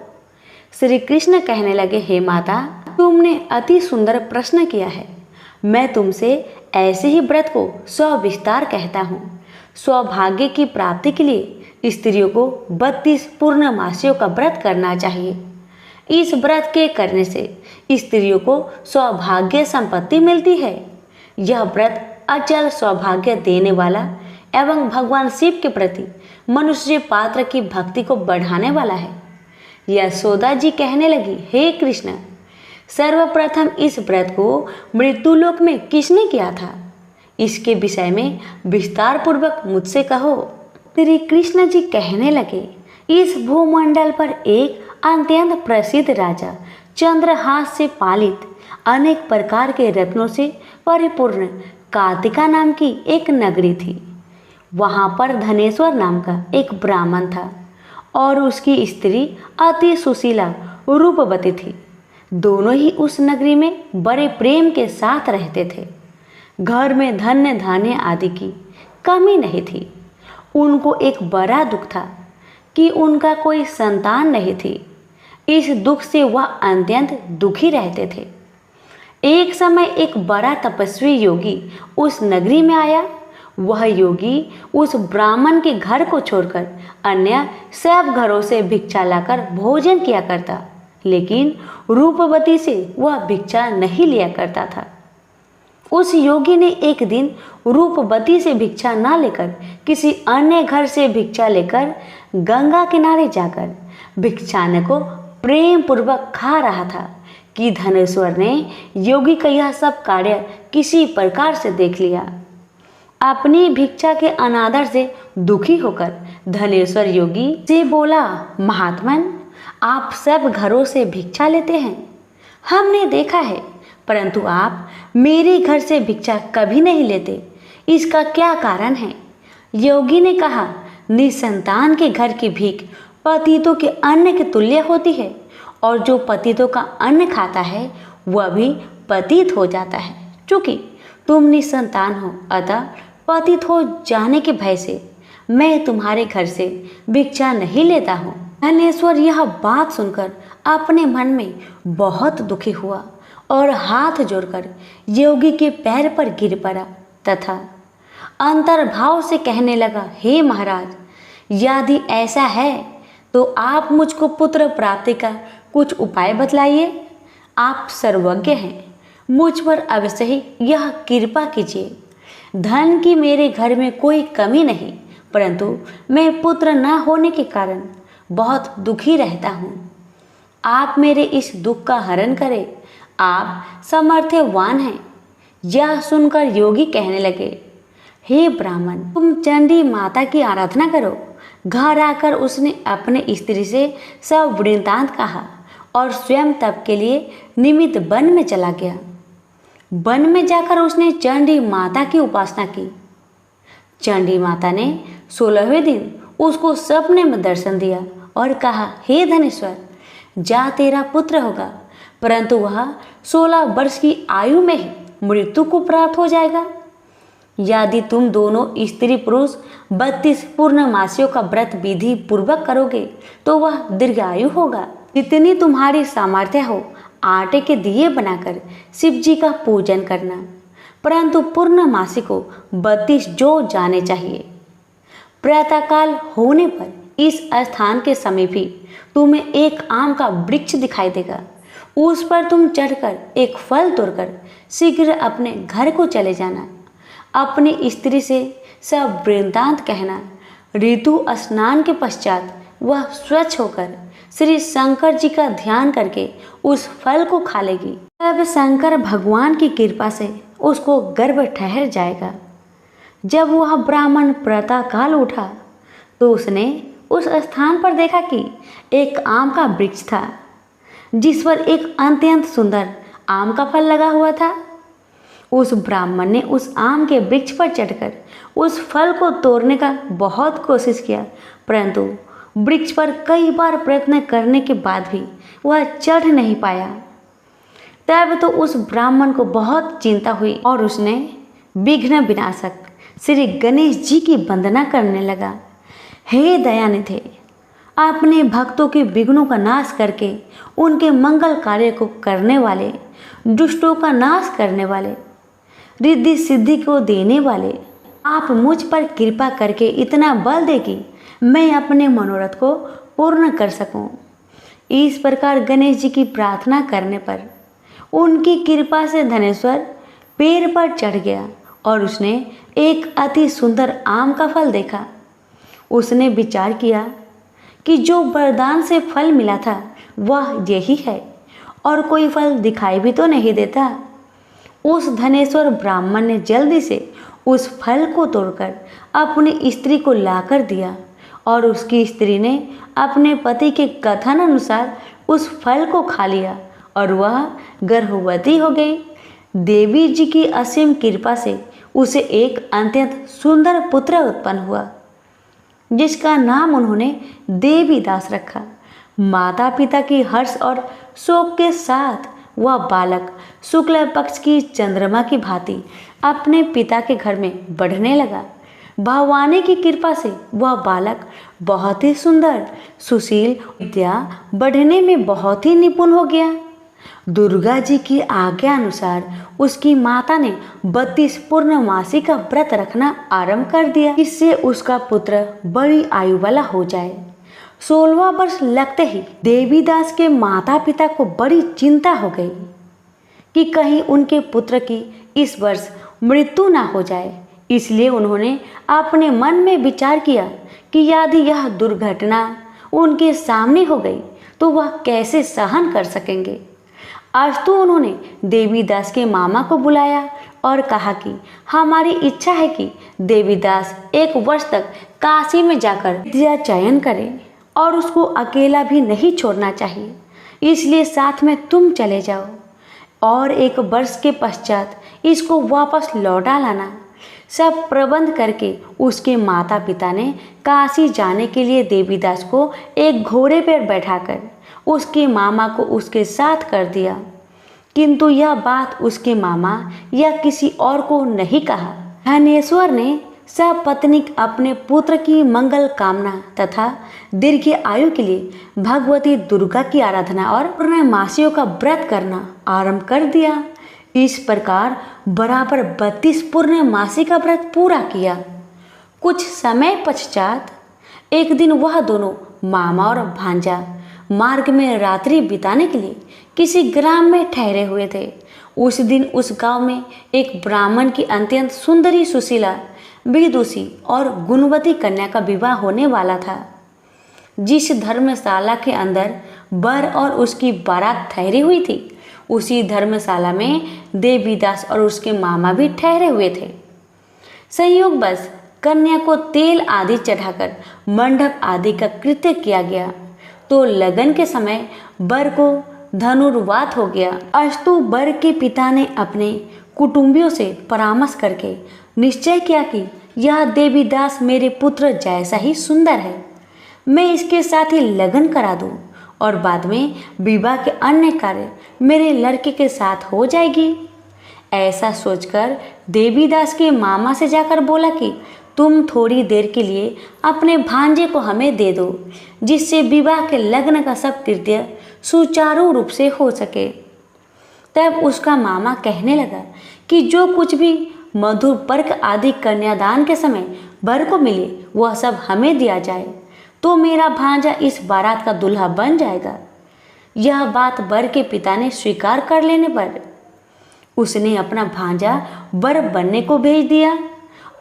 श्री कृष्ण कहने लगे, हे माता, तुमने अति सुंदर प्रश्न किया है। मैं तुमसे ऐसे ही व्रत को सविस्तार कहता हूँ। सौभाग्य की प्राप्ति के लिए स्त्रियों को 32 पूर्णमासियों का व्रत करना चाहिए। इस व्रत के करने से स्त्रियों को सौभाग्य संपत्ति मिलती है। यह व्रत अचल सौभाग्य देने वाला एवं भगवान शिव के प्रति मनुष्य पात्र की भक्ति को बढ़ाने वाला है। यशोदा जी कहने लगी, हे कृष्ण, सर्वप्रथम इस व्रत को मृत्युलोक में किसने किया था? इसके विषय में विस्तार पूर्वक मुझसे कहो। श्री कृष्ण जी कहने लगे, इस भूमंडल पर एक अत्यंत प्रसिद्ध राजा चंद्रहास से पालित अनेक प्रकार के रत्नों से परिपूर्ण कार्तिका नाम की एक नगरी थी। वहाँ पर धनेश्वर नाम का एक ब्राह्मण था और उसकी स्त्री अति सुशीला रूपवती थी। दोनों ही उस नगरी में बड़े प्रेम के साथ रहते थे। घर में धन्य धान्य आदि की कमी नहीं थी। उनको एक बड़ा दुख था कि उनका कोई संतान नहीं थी। इस दुख से वह अत्यंत दुखी रहते थे। एक समय एक बड़ा तपस्वी योगी उस नगरी में आया। वह योगी उस ब्राह्मण के घर को छोड़कर अन्य सब घरों से भिक्षा लाकर भोजन किया करता, लेकिन रूपवती से वह भिक्षा नहीं लिया करता था। उस योगी ने एक दिन रूपवती से भिक्षा ना लेकर किसी अन्य घर से भिक्षा लेकर गंगा किनारे जाकर भिक्षाने को प्रेम पूर्वक खा रहा था कि धनेश्वर ने योगी का यह सब कार्य किसी प्रकार से देख लिया। अपनी भिक्षा के अनादर से दुखी होकर धनेश्वर योगी से बोला, महात्मन, आप सब घरों से भिक्षा लेते हैं, हमने देखा है, परंतु आप मेरे घर से भिक्षा कभी नहीं लेते, इसका क्या कारण है? योगी ने कहा, निसंतान के घर की भीख पतितों के अन्न के तुल्य होती है और जो पतितों का अन्न खाता है वह भी पतित हो जाता है। चूंकि तुम निसंतान हो, अतः पतित हो जाने के भय से मैं तुम्हारे घर से भिक्षा नहीं लेता हूँ। धनेश्वर यह बात सुनकर अपने मन में बहुत दुखी हुआ और हाथ जोड़कर योगी के पैर पर गिर पड़ा तथा अंतर्भाव से कहने लगा, हे महाराज, यदि ऐसा है तो आप मुझको पुत्र प्राप्ति का कुछ उपाय बतलाइए। आप सर्वज्ञ हैं, मुझ पर अवश्य ही यह कृपा कीजिए। धन की मेरे घर में कोई कमी नहीं, परंतु मैं पुत्र न होने के कारण बहुत दुखी रहता हूँ। आप मेरे इस दुख का हरण करें आप सामर्थ्यवान हैं। यह सुनकर योगी कहने लगे, हे ब्राह्मण, तुम चंडी माता की आराधना करो। घर आकर उसने अपने स्त्री से सब वृत्तांत कहा और स्वयं तप के लिए निमित्त वन में चला गया। वन में जाकर उसने चंडी माता की उपासना की। चंडी माता ने 16वें दिन उसको सपने में दर्शन दिया और कहा, हे धनेश्वर, जा तेरा पुत्र होगा, परंतु वह 16 वर्ष की आयु में ही मृत्यु को प्राप्त हो जाएगा। यदि तुम दोनों स्त्री पुरुष 32 पूर्णमासियों का व्रत विधि पूर्वक करोगे तो वह दीर्घायु होगा। जितनी तुम्हारी सामर्थ्य हो आटे के दिए बनाकर शिव जी का पूजन करना, परंतु पूर्णमासी को 32 जो जाने चाहिए। प्रातःकाल होने पर इस स्थान के समीप ही तुम्हें एक आम का वृक्ष दिखाई देगा। उस पर तुम चढ़कर एक फल तोड़कर शीघ्र अपने घर को चले जाना। अपनी स्त्री से सब वृत्तांत कहना। ऋतु स्नान के पश्चात वह स्वच्छ होकर श्री शंकर जी का ध्यान करके उस फल को खा लेगी। तब शंकर भगवान की कृपा से उसको गर्भ ठहर जाएगा। जब वह ब्राह्मण प्रातःकाल उठा तो उसने उस स्थान पर देखा कि एक आम का वृक्ष था, जिस पर एक अत्यंत सुंदर आम का फल लगा हुआ था। उस ब्राह्मण ने उस आम के वृक्ष पर चढ़कर उस फल को तोड़ने का बहुत कोशिश किया, परंतु वृक्ष पर कई बार प्रयत्न करने के बाद भी वह चढ़ नहीं पाया। तब तो उस ब्राह्मण को बहुत चिंता हुई और उसने विघ्न विनाशक श्री गणेश जी की वंदना करने लगा। हे दयानिधे, अपने भक्तों के विघ्नों का नाश करके उनके मंगल कार्य को करने वाले, दुष्टों का नाश करने वाले, रिद्धि सिद्धि को देने वाले, आप मुझ पर कृपा करके इतना बल दे कि मैं अपने मनोरथ को पूर्ण कर सकूं। इस प्रकार गणेश जी की प्रार्थना करने पर उनकी कृपा से धनेश्वर पेड़ पर चढ़ गया और उसने एक अति सुंदर आम का फल देखा। उसने विचार किया कि जो वरदान से फल मिला था वह यही है और कोई फल दिखाई भी तो नहीं देता। उस धनेश्वर ब्राह्मण ने जल्दी से उस फल को तोड़कर अपनी स्त्री को लाकर दिया और उसकी स्त्री ने अपने पति के कथन अनुसार उस फल को खा लिया और वह गर्भवती हो गई। देवी जी की असीम कृपा से उसे एक अत्यंत सुंदर पुत्र उत्पन्न हुआ, जिसका नाम उन्होंने देवीदास रखा। माता पिता की हर्ष और शोक के साथ वह बालक शुक्ल पक्ष की चंद्रमा की भांति अपने पिता के घर में बढ़ने लगा। भगवान की कृपा से वह बालक बहुत ही सुंदर, सुशील, विद्या बढ़ने में बहुत ही निपुण हो गया। दुर्गा जी की आज्ञा अनुसार उसकी माता ने 32 पूर्णमासी का व्रत रखना आरंभ कर दिया, इससे उसका पुत्र बड़ी आयु वाला हो जाए। 16वां वर्ष लगते ही देवीदास के माता पिता को बड़ी चिंता हो गई कि कहीं उनके पुत्र की इस वर्ष मृत्यु ना हो जाए। इसलिए उन्होंने अपने मन में विचार किया कि यदि यह दुर्घटना उनके सामने हो गई तो वह कैसे सहन कर सकेंगे। अस्तु उन्होंने देवीदास के मामा को बुलाया और कहा कि हमारी इच्छा है कि देवीदास 1 वर्ष तक काशी में जाकर विद्या चयन करे और उसको अकेला भी नहीं छोड़ना चाहिए, इसलिए साथ में तुम चले जाओ और 1 वर्ष के पश्चात इसको वापस लौटा लाना। सब प्रबंध करके उसके माता पिता ने काशी जाने के लिए देवीदास को एक घोड़े पर बैठाकर उसके मामा को उसके साथ कर दिया, किंतु यह बात उसके मामा या किसी और को नहीं कहा। धनेश्वर ने सपत्नीक अपने पुत्र की मंगल कामना तथा दीर्घ आयु के लिए भगवती दुर्गा की आराधना और पूर्णमासियों का व्रत करना आरंभ कर दिया। इस प्रकार बराबर 32 पूर्णमासी का व्रत पूरा किया। कुछ समय पश्चात एक दिन वह दोनों मामा और भांजा मार्ग में रात्रि बिताने के लिए किसी ग्राम में ठहरे हुए थे। उस दिन उस गांव में एक ब्राह्मण की अत्यंत सुंदरी, सुशीला, विदुषी और गुणवती कन्या का विवाह होने वाला था। जिस धर्मशाला के अंदर वर और उसकी बारात ठहरी हुई थी उसी धर्मशाला में देवीदास और उसके मामा भी ठहरे हुए थे। संयोगवश कन्या को तेल आदि चढ़ाकर मंडप आदि का कृत्य किया गया तो लगन के समय वर को धनुर्वात हो गया। अस्तु वर के पिता ने अपने कुटुंबियों से परामर्श करके निश्चय किया कि यह देवीदास मेरे पुत्र जैसा ही सुंदर है, मैं इसके साथ ही लगन करा दूं और बाद में विवाह के अन्य कार्य मेरे लड़के के साथ हो जाएगी। ऐसा सोचकर देवीदास के मामा से जाकर बोला कि तुम थोड़ी देर के लिए अपने भांजे को हमें दे दो, जिससे विवाह के लग्न का सब कृत्य सुचारू रूप से हो सके। तब उसका मामा कहने लगा कि जो कुछ भी मधुर पर्क आदि कन्यादान के समय वर को मिले वह सब हमें दिया जाए तो मेरा भांजा इस बारात का दूल्हा बन जाएगा। यह बात वर के पिता ने स्वीकार कर लेने पर उसने अपना भांजा वर बनने को भेज दिया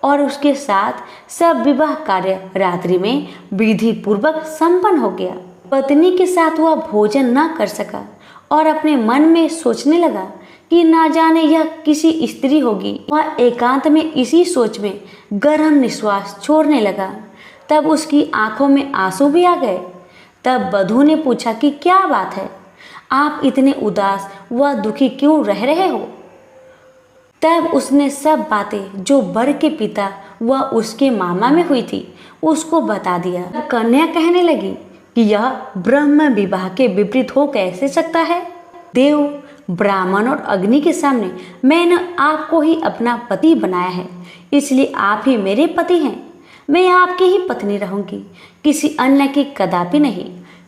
और उसके साथ सब विवाह कार्य रात्रि में विधि पूर्वक संपन्न हो गया। पत्नी के साथ वह भोजन न कर सका और अपने मन में सोचने लगा कि ना जाने यह किसी स्त्री होगी। वह एकांत में इसी सोच में गहरा निश्वास छोड़ने लगा। तब उसकी आंखों में आंसू भी आ गए। तब वधू ने पूछा कि क्या बात है, आप इतने उदास व दुखी क्यों रह रहे हो। तब उसने सब बातें जो वर के पिता व उसके मामा में हुई थी उसको बता दिया। कन्या कहने लगी कि यह ब्रह्म विवाह के विपरीत हो कैसे सकता है। देव, ब्राह्मण और अग्नि के सामने मैंने आपको ही अपना पति बनाया है, इसलिए आप ही मेरे पति हैं। मैं आपकी ही पत्नी रहूंगी, किसी अन्य की कदापि नहीं।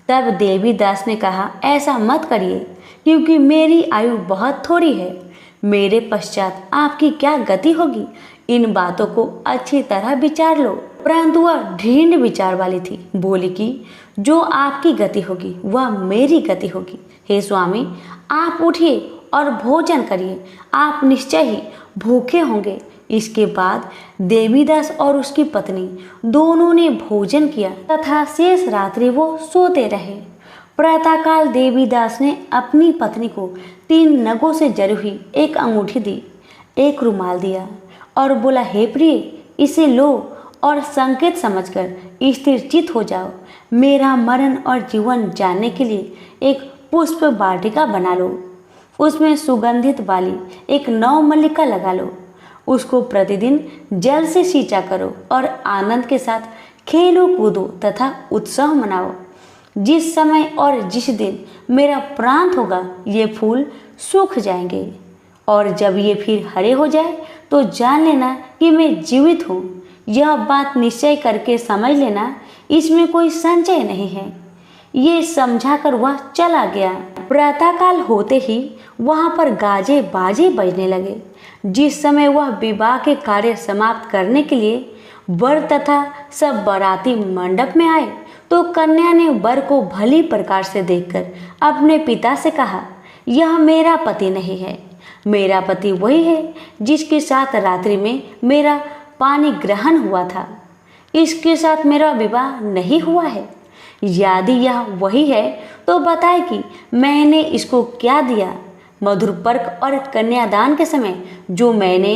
तब देवीदास ने कहा, ऐसा मत करिए, क्योंकि मेरी आयु बहुत थोड़ी है। मेरे पश्चात आपकी क्या गति होगी, इन बातों को अच्छी तरह विचार लो। परंतु वह ढींढ विचार वाली थी। बोली कि जो आपकी गति होगी वह मेरी गति होगी। हे स्वामी, आप उठिए और भोजन करिए, आप निश्चय ही भूखे होंगे। इसके बाद देवीदास और उसकी पत्नी दोनों ने भोजन किया तथा शेष रात्रि वो सोते रहे। प्रातःकाल देवीदास ने अपनी पत्नी को 3 नगों से जरी हुई एक अंगूठी दी, एक रुमाल दिया और बोला, हे प्रिय, इसे लो और संकेत समझकर स्थिर चित हो जाओ। मेरा मरण और जीवन जानने के लिए एक पुष्प वाटिका बना लो, उसमें सुगंधित वाली एक नवमल्लिका लगा लो। उसको प्रतिदिन जल से सींचा करो और आनंद के साथ खेलो कूदो तथा उत्सव मनाओ। जिस समय और जिस दिन मेरा प्रांत होगा ये फूल सूख जाएंगे और जब ये फिर हरे हो जाए तो जान लेना कि मैं जीवित हूँ। यह बात निश्चय करके समझ लेना, इसमें कोई संशय नहीं है। ये समझाकर वह चला गया। प्रातःकाल होते ही वहाँ पर गाजे बाजे बजने लगे। जिस समय वह विवाह के कार्य समाप्त करने के लिए वर तथा सब बाराती मंडप में आए तो कन्या ने वर को भली प्रकार से देखकर अपने पिता से कहा, यह मेरा पति नहीं है। मेरा पति वही है जिसके साथ रात्रि में मेरा पानी ग्रहण हुआ था। इसके साथ मेरा विवाह नहीं हुआ है। यदि यह वही है तो बताए कि मैंने इसको क्या दिया। मधुर पर्क और कन्यादान के समय जो मैंने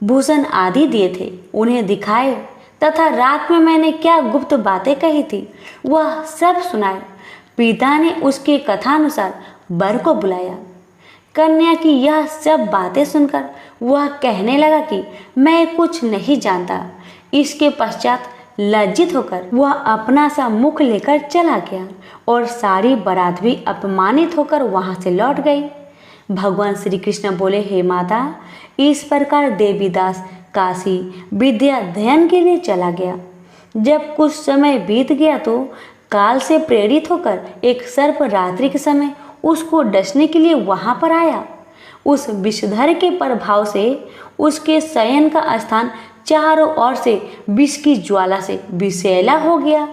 भूषण आदि दिए थे उन्हें दिखाए तथा रात में मैंने क्या गुप्त बातें कही थी वह सब सुनाए। पिता ने उसके कथानुसार वर को बुलाया। कन्या की यह सब बातें सुनकर वह कहने लगा कि मैं कुछ नहीं जानता। इसके पश्चात लज्जित होकर वह अपना सा मुख लेकर चला गया और सारी बारात भी अपमानित होकर वहां से लौट गई। भगवान श्री कृष्ण बोले, हे माता, इस प्रकार देवीदास काशी विद्या अध्ययन के लिए चला गया। जब कुछ समय बीत गया तो काल से प्रेरित होकर एक सर्प रात्रि के समय उसको डसने के लिए वहां पर आया। उस विषधर के प्रभाव से उसके शयन का स्थान चारों ओर से विष की ज्वाला से विषैला हो गया,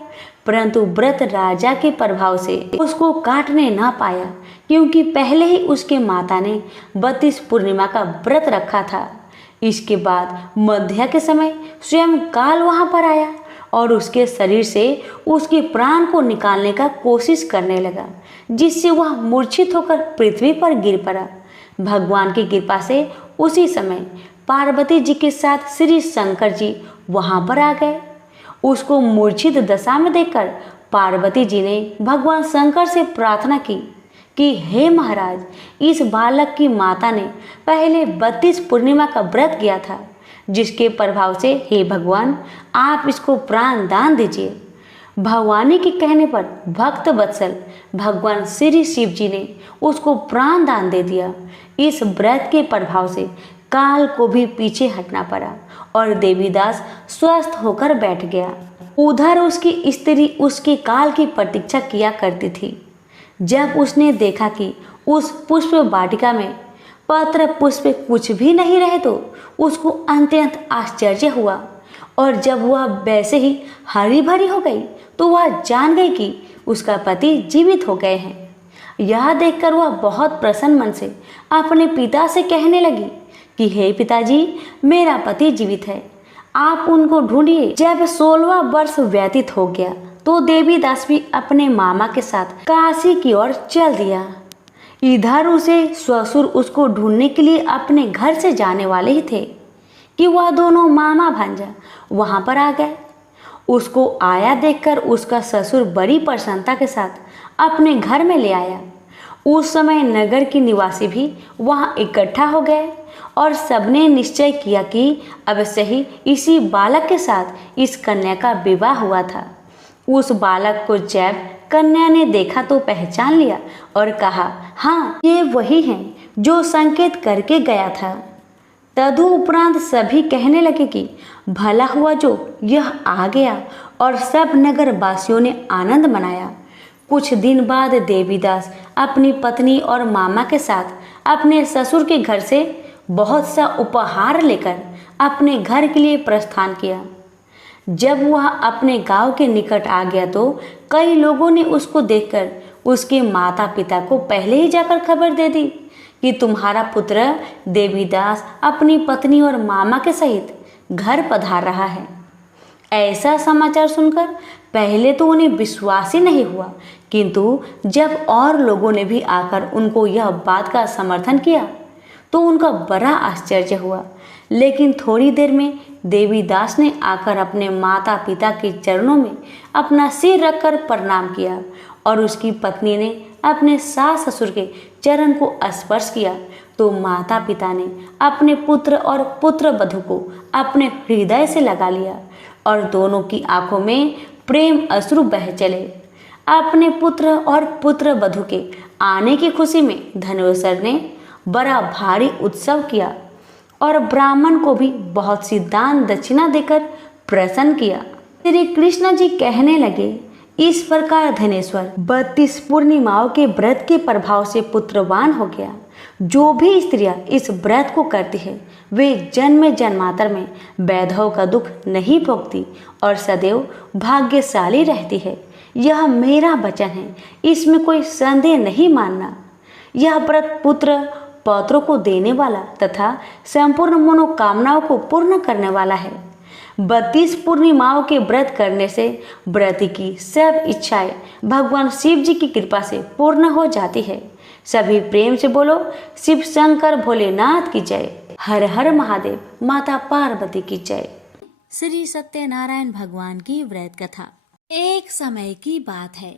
परंतु व्रत राजा के प्रभाव से उसको काटने ना पाया, क्योंकि पहले ही उसके माता ने 32 पूर्णिमा का व्रत रखा था। इसके बाद मध्या के समय स्वयं काल वहां पर आया और उसके शरीर से उसके प्राण को निकालने का कोशिश करने लगा, जिससे वह मूर्छित होकर पृथ्वी पर गिर पड़ा। भगवान की कृपा से उसी समय पार्वती जी के साथ श्री शंकर जी वहां पर आ गए। उसको मूर्छित दशा में देखकर पार्वती जी ने भगवान शंकर से प्रार्थना की कि हे महाराज, इस बालक की माता ने पहले 32 पूर्णिमा का व्रत किया था, जिसके प्रभाव से हे भगवान आप इसको प्राण दान दीजिए। भगवानी के कहने पर भक्त वत्सल भगवान श्री शिव जी ने उसको प्राण दान दे दिया। इस व्रत के प्रभाव से काल को भी पीछे हटना पड़ा और देवीदास स्वस्थ होकर बैठ गया। उधर उसकी स्त्री उसके काल की प्रतीक्षा किया करती थी। जब उसने देखा कि उस पुष्प वाटिका में पत्र पुष्प कुछ भी नहीं रहे तो उसको अत्यंत आश्चर्य हुआ, और जब वह वैसे ही हरी भरी हो गई तो वह जान गई कि उसका पति जीवित हो गए हैं। यह देखकर वह बहुत प्रसन्न मन से अपने पिता से कहने लगी कि हे पिताजी, मेरा पति जीवित है, आप उनको ढूंढिए। जब 16वां वर्ष व्यतीत हो गया तो देवीदास भी अपने मामा के साथ काशी की ओर चल दिया। इधर उसे ससुर उसको ढूंढने के लिए अपने घर से जाने वाले ही थे कि वह दोनों मामा भांजा वहां पर आ गए। उसको आया देखकर उसका ससुर बड़ी प्रसन्नता के साथ अपने घर में ले आया। उस समय नगर के निवासी भी वहां इकट्ठा हो गए और सबने निश्चय किया कि अवश्य ही इसी बालक के साथ इस कन्या का विवाह हुआ था। उस बालक को जब कन्या ने देखा तो पहचान लिया और कहा, हाँ, ये वही हैं जो संकेत करके गया था। तदुपरांत सभी कहने लगे कि भला हुआ जो यह आ गया, और सब नगर वासियों ने आनंद मनाया। कुछ दिन बाद देवीदास अपनी पत्नी और मामा के साथ अपने ससुर के घर से बहुत सा उपहार लेकर अपने घर के लिए प्रस्थान किया। जब वह अपने गांव के निकट आ गया तो कई लोगों ने उसको देखकर उसके माता पिता को पहले ही जाकर खबर दे दी कि तुम्हारा पुत्र देवीदास अपनी पत्नी और मामा के सहित घर पधार रहा है। ऐसा समाचार सुनकर पहले तो उन्हें विश्वास ही नहीं हुआ, किंतु जब और लोगों ने भी आकर उनको यह बात का समर्थन किया तो उनका बड़ा आश्चर्य हुआ। लेकिन थोड़ी देर में देवीदास ने आकर अपने माता पिता के चरणों में अपना सिर रखकर प्रणाम किया और उसकी पत्नी ने अपने सास ससुर के चरण को स्पर्श किया तो माता पिता ने अपने पुत्र और पुत्र वधू को अपने हृदय से लगा लिया और दोनों की आंखों में प्रेम अश्रु बह चले। अपने पुत्र और पुत्र वधू के आने की खुशी में धनवंतर ने बड़ा भारी उत्सव किया और ब्राह्मण को भी बहुत सी दान दक्षिणा देकर प्रसन्न किया। श्री कृष्ण जी कहने लगे, इस प्रकार धनेश्वर 32 पूर्णिमाओं के व्रत के प्रभाव से पुत्रवान हो गया। जो भी स्त्रियां इस व्रत को करती है वे जन्म जन्मांतर में वैधव का दुख नहीं भोगती और सदैव भाग्यशाली रहती है। यह मेरा वचन है, इसमें कोई संदेह नहीं मानना। यह व्रत पुत्र पौत्रों को देने वाला तथा संपूर्ण मनोकामनाओं को पूर्ण करने वाला है। 32 पूर्णिमाओं के व्रत करने से व्रती की सब इच्छाएं भगवान शिव जी की कृपा से पूर्ण हो जाती है। सभी प्रेम से बोलो, शिव शंकर भोलेनाथ की जय। हर हर महादेव, माता पार्वती की जय। श्री सत्यनारायण भगवान की व्रत कथा। एक समय की बात है,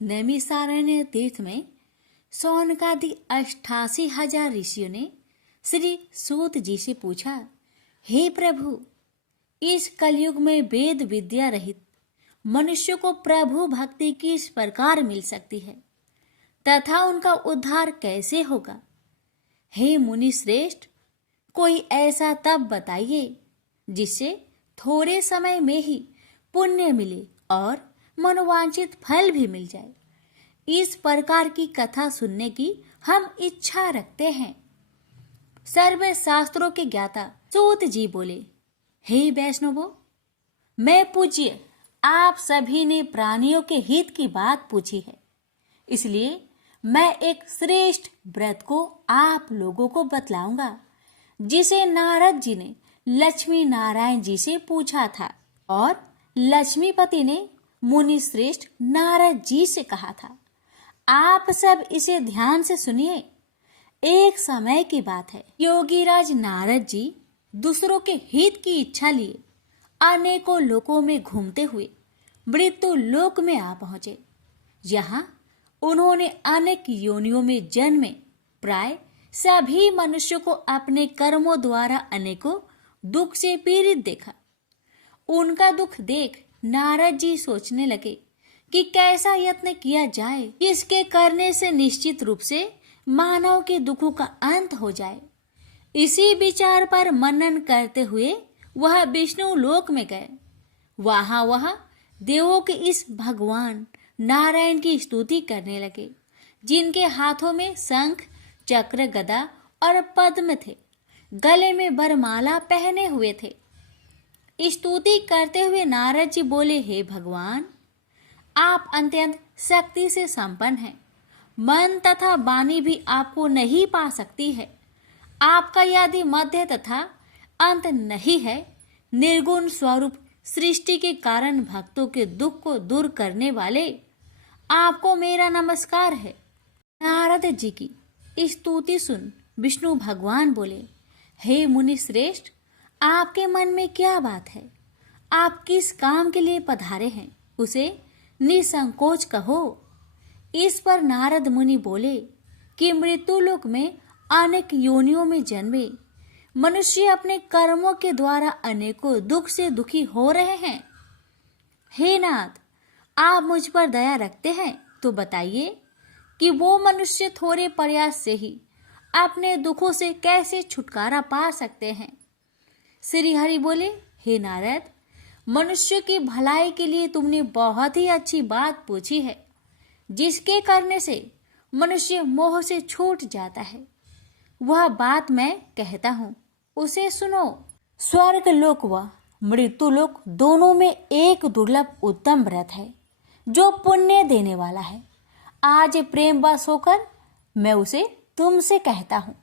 नैमिषारण्य तीर्थ में सौनकादि 88,000 ऋषियों ने श्री सूत जी से पूछा, हे प्रभु, इस कलयुग में वेद विद्या रहित मनुष्य को प्रभु भक्ति किस प्रकार मिल सकती है तथा उनका उद्धार कैसे होगा? हे मुनि श्रेष्ठ, कोई ऐसा तप बताइए जिससे थोड़े समय में ही पुण्य मिले और मनोवांछित फल भी मिल जाए। इस प्रकार की कथा सुनने की हम इच्छा रखते हैं। सर्व शास्त्रों के ज्ञाता सूत जी बोले, हे वैष्णवों, मैं पूज्य आप सभी ने प्राणियों के हित की बात पूछी है, इसलिए मैं एक श्रेष्ठ व्रत को आप लोगों को बतलाऊंगा जिसे नारद जी ने लक्ष्मी नारायण जी से पूछा था और लक्ष्मीपति ने मुनि श्रेष्ठ नारद जी से कहा था, आप सब इसे ध्यान से सुनिए। एक समय की बात है, योगीराज नारद जी दूसरों के हित की इच्छा लिए अनेकों लोकों में घूमते हुए मृत्यु लोक में आ पहुंचे। यहाँ उन्होंने अनेक योनियों में जन्मे प्राय सभी मनुष्यों को अपने कर्मों द्वारा अनेकों दुख से पीड़ित देखा। उनका दुख देख नारद जी सोचने लगे कि कैसा यत्न किया जाए इसके करने से निश्चित रूप से मानव के दुखों का अंत हो जाए। इसी विचार पर मनन करते हुए वह विष्णु लोक में गए। वह देवों के इस भगवान नारायण की स्तुति करने लगे, जिनके हाथों में शंख, चक्र, गदा और पद्म थे, गले में वरमाला पहने हुए थे। स्तुति करते हुए नारद जी बोले, हे भगवान, आप अत्यंत शक्ति से संपन्न हैं। मन तथा वाणी भी आपको नहीं पा सकती है। आपका यदि मध्य तथा अंत नहीं है। निर्गुण स्वरूप सृष्टि के कारण भक्तों के दुख को दूर करने वाले आपको मेरा नमस्कार है। नारद जी की स्तुति सुन विष्णु भगवान बोले, हे मुनि श्रेष्ठ, आपके मन में क्या बात है? आप किस काम के लिए पधारे हैं, उसे निसंकोच कहो। इस पर नारद मुनि बोले कि मृत्युलोक में अनेक योनियों में जन्मे मनुष्य अपने कर्मों के द्वारा अनेकों दुख से दुखी हो रहे हैं। हे नाथ, आप मुझ पर दया रखते हैं तो बताइए कि वो मनुष्य थोड़े प्रयास से ही अपने दुखों से कैसे छुटकारा पा सकते हैं। श्री हरि बोले, हे नारद, मनुष्य की भलाई के लिए तुमने बहुत ही अच्छी बात पूछी है, जिसके करने से मनुष्य मोह से छूट जाता है। वह बात मैं कहता हूँ, उसे सुनो। स्वर्ग लोक व मृत्यु लोक दोनों में एक दुर्लभ उत्तम व्रत है जो पुण्य देने वाला है। आज प्रेम वश होकर मैं उसे तुमसे कहता हूँ।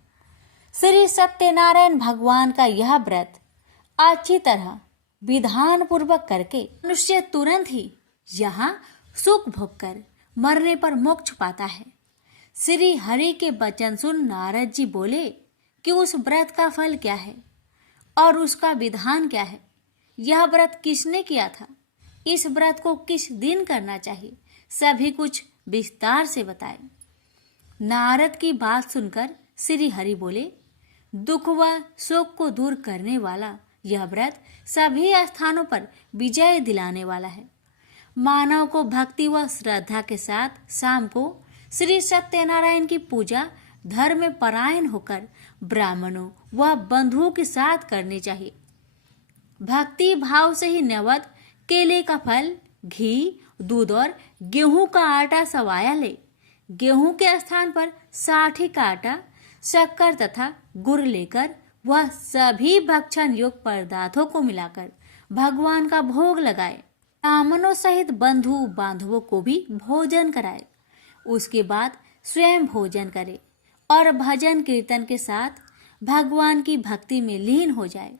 श्री सत्यनारायण भगवान का यह व्रत अच्छी तरह विधान पूर्वक करके मनुष्य तुरंत ही यहाँ सुख भोग कर मरने पर मोक्ष पाता है। श्री हरि के वचन सुन नारद जी बोले कि उस व्रत का फल क्या है और उसका विधान क्या है। यह व्रत किसने किया था, इस व्रत को किस दिन करना चाहिए, सभी कुछ विस्तार से बताए। नारद की बात सुनकर श्री हरि बोले, दुख व शोक को दूर करने वाला यह व्रत सभी स्थानों पर विजय दिलाने वाला है। मानव को भक्ति व श्रद्धा के साथ शाम को श्री सत्यनारायण की पूजा धर्म परायण होकर ब्राह्मणों व बंधुओं के साथ करनी चाहिए। भक्ति भाव से ही नैवेद्य केले का फल, घी, दूध और गेहूं का आटा सवाया ले। गेहूं के स्थान पर साठी का आटा, शक्कर तथा गुड़ लेकर वह सभी भक्षण योग्य पदार्थों को मिलाकर भगवान का भोग लगाए। ब्राह्मणों सहित बंधु बांधवों को भी भोजन कराए। उसके बाद स्वयं भोजन करे और भजन कीर्तन के साथ भगवान की भक्ति में लीन हो जाए।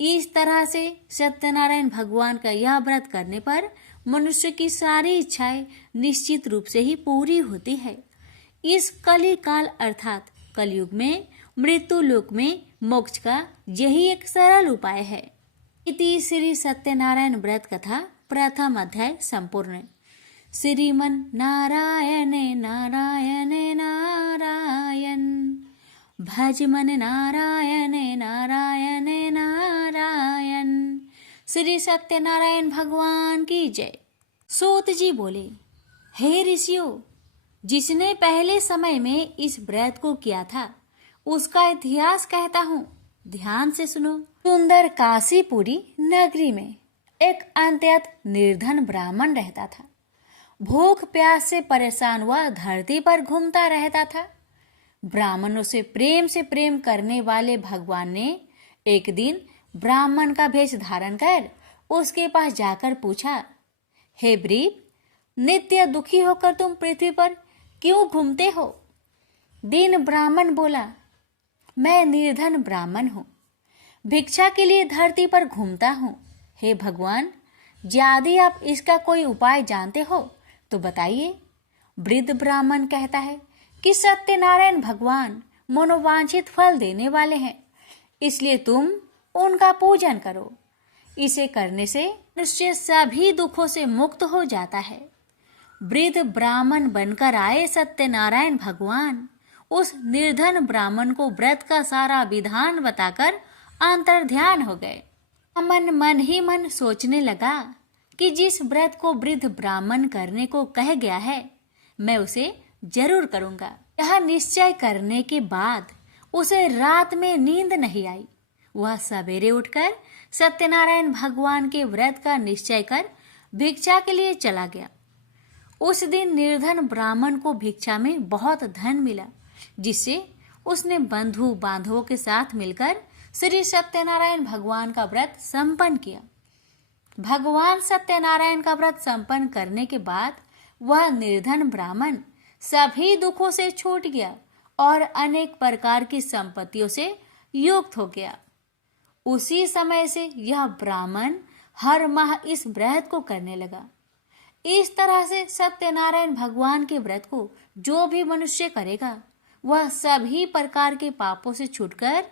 इस तरह से सत्यनारायण भगवान का यह व्रत करने पर मनुष्य की सारी इच्छाएं निश्चित रूप से ही पूरी होती है। इस कली काल अर्थात कलयुग में मृत्यु लोक में मोक्ष का यही एक सरल उपाय है। इति श्री सत्यनारायण व्रत कथा प्रथम अध्याय संपूर्ण। श्रीमन नारायण नारायण नारायण, भज मन नारायण नारायण नारायण। श्री सत्यनारायण भगवान की जय। सूत जी बोले, हे ऋषियों, जिसने पहले समय में इस व्रत को किया था उसका इतिहास कहता हूँ, ध्यान से सुनो। सुंदर काशीपुरी नगरी में एक अत्यंत निर्धन ब्राह्मण रहता था। भूख प्यास से परेशान हुआ धरती पर घूमता रहता था। ब्राह्मणों से प्रेम करने वाले भगवान ने एक दिन ब्राह्मण का भेष धारण कर उसके पास जाकर पूछा, हे ब्रीप, नित्य दुखी होकर तुम पृथ्वी पर क्यों घूमते हो? दीन ब्राह्मण बोला, मैं निर्धन ब्राह्मण हूँ, भिक्षा के लिए धरती पर घूमता हूँ। हे भगवान, यदि आप इसका कोई उपाय जानते हो तो बताइए। वृद्ध ब्राह्मण कहता है कि सत्यनारायण भगवान मनोवांछित फल देने वाले हैं, इसलिए तुम उनका पूजन करो। इसे करने से मनुष्य सभी दुखों से मुक्त हो जाता है। वृद्ध ब्राह्मण बनकर आए सत्यनारायण भगवान उस निर्धन ब्राह्मण को व्रत का सारा विधान बताकर अंतर्ध्यान हो गए। ब्राह्मण मन ही मन सोचने लगा कि जिस व्रत को वृद्ध ब्राह्मण करने को कह गया है मैं उसे जरूर करूंगा। यह निश्चय करने के बाद उसे रात में नींद नहीं आई। वह सवेरे उठकर सत्यनारायण भगवान के व्रत का निश्चय कर भिक्षा के लिए चला गया। उस दिन निर्धन ब्राह्मण को भिक्षा में बहुत धन मिला, जिससे उसने बंधु बांधवों के साथ मिलकर श्री सत्यनारायण भगवान का व्रत संपन्न किया। भगवान सत्यनारायण का व्रत संपन्न करने के बाद वह निर्धन ब्राह्मण सभी दुखों से छूट गया और अनेक प्रकार की संपत्तियों से युक्त हो गया। उसी समय से यह ब्राह्मण हर माह इस व्रत को करने लगा। इस तरह से सत्यनारायण भगवान के व्रत को जो भी मनुष्य करेगा वह सभी प्रकार के पापों से छूटकर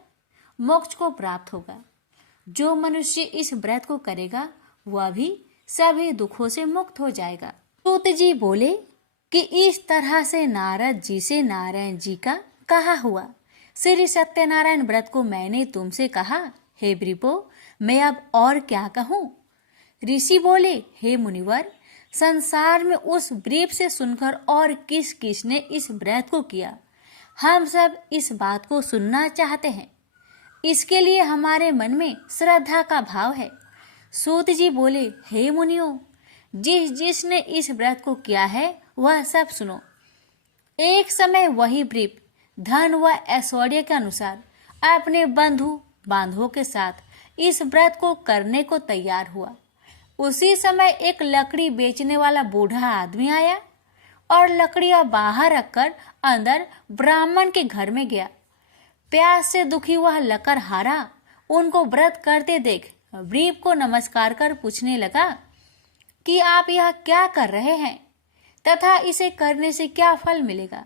मोक्ष को प्राप्त होगा। जो मनुष्य इस व्रत को करेगा वह भी सभी दुखों से मुक्त हो जाएगा। सूत जी बोले कि इस तरह से नारद जी से नारायण जी का कहा हुआ श्री सत्यनारायण व्रत को मैंने तुमसे कहा। हे वृपो, मैं अब और क्या कहूँ? ऋषि बोले, हे मुनिवर, संसार में उस व्रीप से सुनकर और किस किस ने इस व्रत को किया, हम सब इस बात को सुनना चाहते हैं। इसके लिए हमारे मन में श्रद्धा का भाव है। सूत जी बोले, हे मुनियों, जिसने इस व्रत को किया है वह सब सुनो। एक समय वही व्रीप धन व ऐश्वर्य के अनुसार अपने बंधु बांधवों के साथ इस व्रत को करने को तैयार हुआ। उसी समय एक लकड़ी बेचने वाला बूढ़ा आदमी आया और लकड़ियां बाहर रखकर अंदर ब्राह्मण के घर में गया। प्यास से दुखी वह लकड़हारा उनको व्रत करते देख व्रीप को नमस्कार कर पूछने लगा कि आप यह क्या कर रहे हैं तथा इसे करने से क्या फल मिलेगा,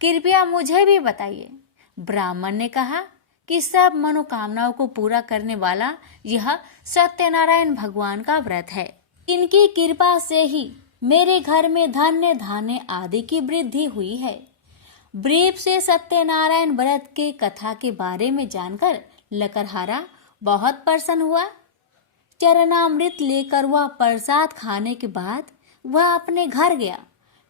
कृपया मुझे भी बताइए। ब्राह्मण ने कहा कि सब मनोकामनाओं को पूरा करने वाला यह सत्यनारायण भगवान का व्रत है। इनकी कृपा से ही मेरे घर में धन्य धान्य आदि की वृद्धि हुई है। व्रीप से सत्यनारायण व्रत के कथा के बारे में जानकर लकड़हारा बहुत प्रसन्न हुआ। चरणामृत लेकर वह प्रसाद खाने के बाद वह अपने घर गया।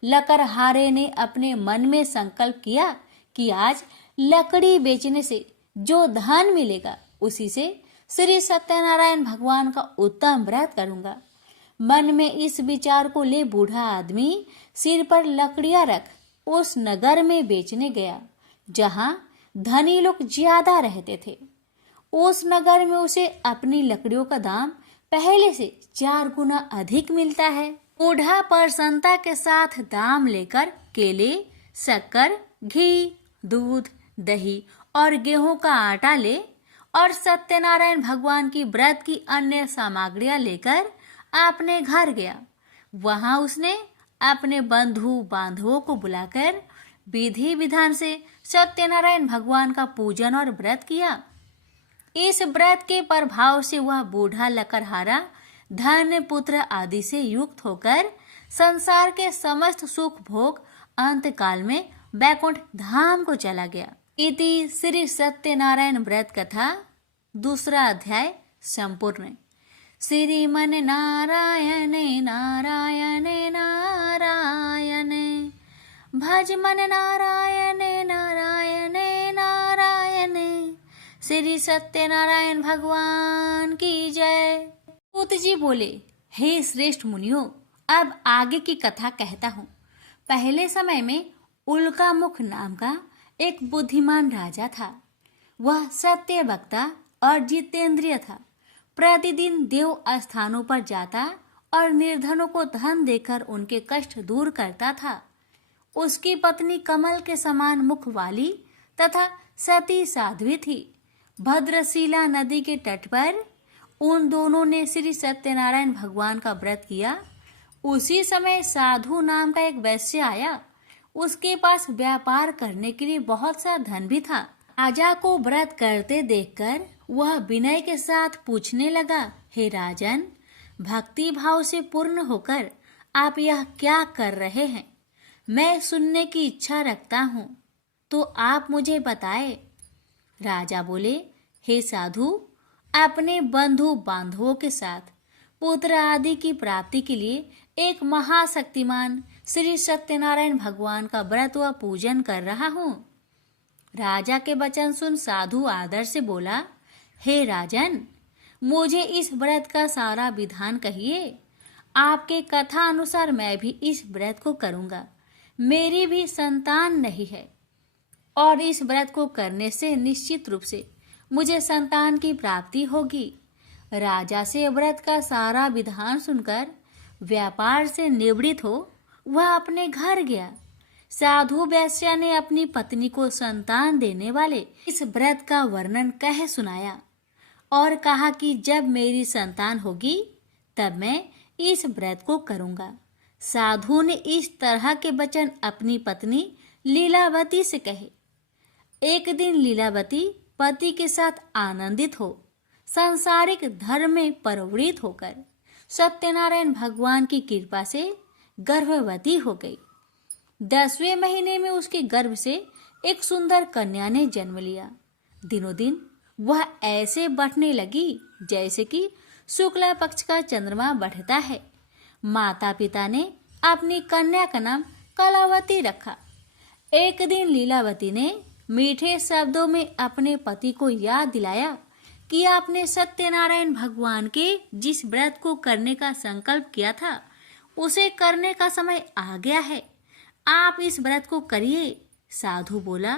लकड़हारे ने अपने मन में संकल्प किया कि आज लकड़ी बेचने से जो धन मिलेगा उसी से श्री सत्यनारायण भगवान का उत्तम व्रत करूंगा। मन में इस विचार को ले बूढ़ा आदमी सिर पर लकड़ियां रख उस नगर में बेचने गया जहां धनी लोग ज्यादा रहते थे। उस नगर में उसे अपनी लकड़ियों का दाम पहले से 4 गुना अधिक मिलता है। बूढ़ा प्रसन्नता के साथ दाम लेकर केले, शक्कर, घी, दूध, दही और गेहूं का आटा ले और सत्यनारायण भगवान की व्रत की अन्य सामग्रियां लेकर अपने घर गया। वहां उसने अपने बंधु बांधवों को बुलाकर विधि विधान से सत्यनारायण भगवान का पूजन और व्रत किया। इस व्रत के प्रभाव से वह बूढ़ा लकड़हारा धन पुत्र आदि से युक्त होकर संसार के समस्त सुख भोग अंत काल में बैकुंठ धाम को चला गया। इति श्री सत्यनारायण व्रत कथा 2 अध्याय संपूर्ण। श्रीमन नारायण नारायण नारायण भज मन नारायण नारायण नारायण। श्री सत्यनारायण भगवान की जय। सूत जी बोले, हे श्रेष्ठ मुनियों, अब आगे की कथा कहता हूँ। पहले समय में उल्कामुख नाम का एक बुद्धिमान राजा था। वह सत्य वक्ता और जितेंद्रिय था। प्रतिदिन देव स्थानों पर जाता और निर्धनों को धन देकर उनके कष्ट दूर करता था। उसकी पत्नी कमल के समान मुख वाली तथा सती साध्वी थी। भद्रशिला नदी के तट पर उन दोनों ने श्री सत्यनारायण भगवान का व्रत किया। उसी समय साधु नाम का एक वैश्य आया। उसके पास व्यापार करने के लिए बहुत सा धन भी था। राजा को व्रत करते देखकर वह विनय के साथ पूछने लगा, हे राजन, भक्ति भाव से पूर्ण होकर आप यह क्या कर रहे हैं? मैं सुनने की इच्छा रखता हूँ, तो आप मुझे बताए। राजा बोले, हे साधु, अपने बंधु बांधवों के साथ पुत्र आदि की प्राप्ति के लिए एक महाशक्तिमान श्री सत्यनारायण भगवान का व्रत व पूजन कर रहा हूँ। राजा के वचन सुन साधु आदर से बोला, हे राजन, मुझे इस व्रत का सारा विधान कहिए। आपके कथा अनुसार मैं भी इस व्रत को करूँगा। मेरी भी संतान नहीं है और इस व्रत को करने से निश्चित रूप से मुझे संतान की प्राप्ति होगी। राजा से व्रत का सारा विधान सुनकर व्यापार से निवृत्त हो वह अपने घर गया। साधु वैश्य ने अपनी पत्नी को संतान देने वाले इस व्रत का वर्णन कह सुनाया और कहा कि जब मेरी संतान होगी तब मैं इस व्रत को करूंगा। साधु ने इस तरह के वचन अपनी पत्नी लीलावती से कहे। एक दिन लीलावती पति के साथ आनंदित हो सांसारिक धर्म में प्रवृत्त होकर सत्यनारायण भगवान की कृपा से गर्भवती हो गई। 10वें महीने में उसके गर्भ से एक सुंदर कन्या ने जन्म लिया। दिनों दिन वह ऐसे बढ़ने लगी जैसे कि शुक्ला पक्ष का चंद्रमा बढ़ता है। माता पिता ने अपनी कन्या का नाम कलावती रखा। एक दिन लीलावती ने मीठे शब्दों में अपने पति को याद दिलाया कि आपने सत्यनारायण भगवान के जिस व्रत को करने का संकल्प किया था उसे करने का समय आ गया है। आप इस व्रत को करिए। साधु बोला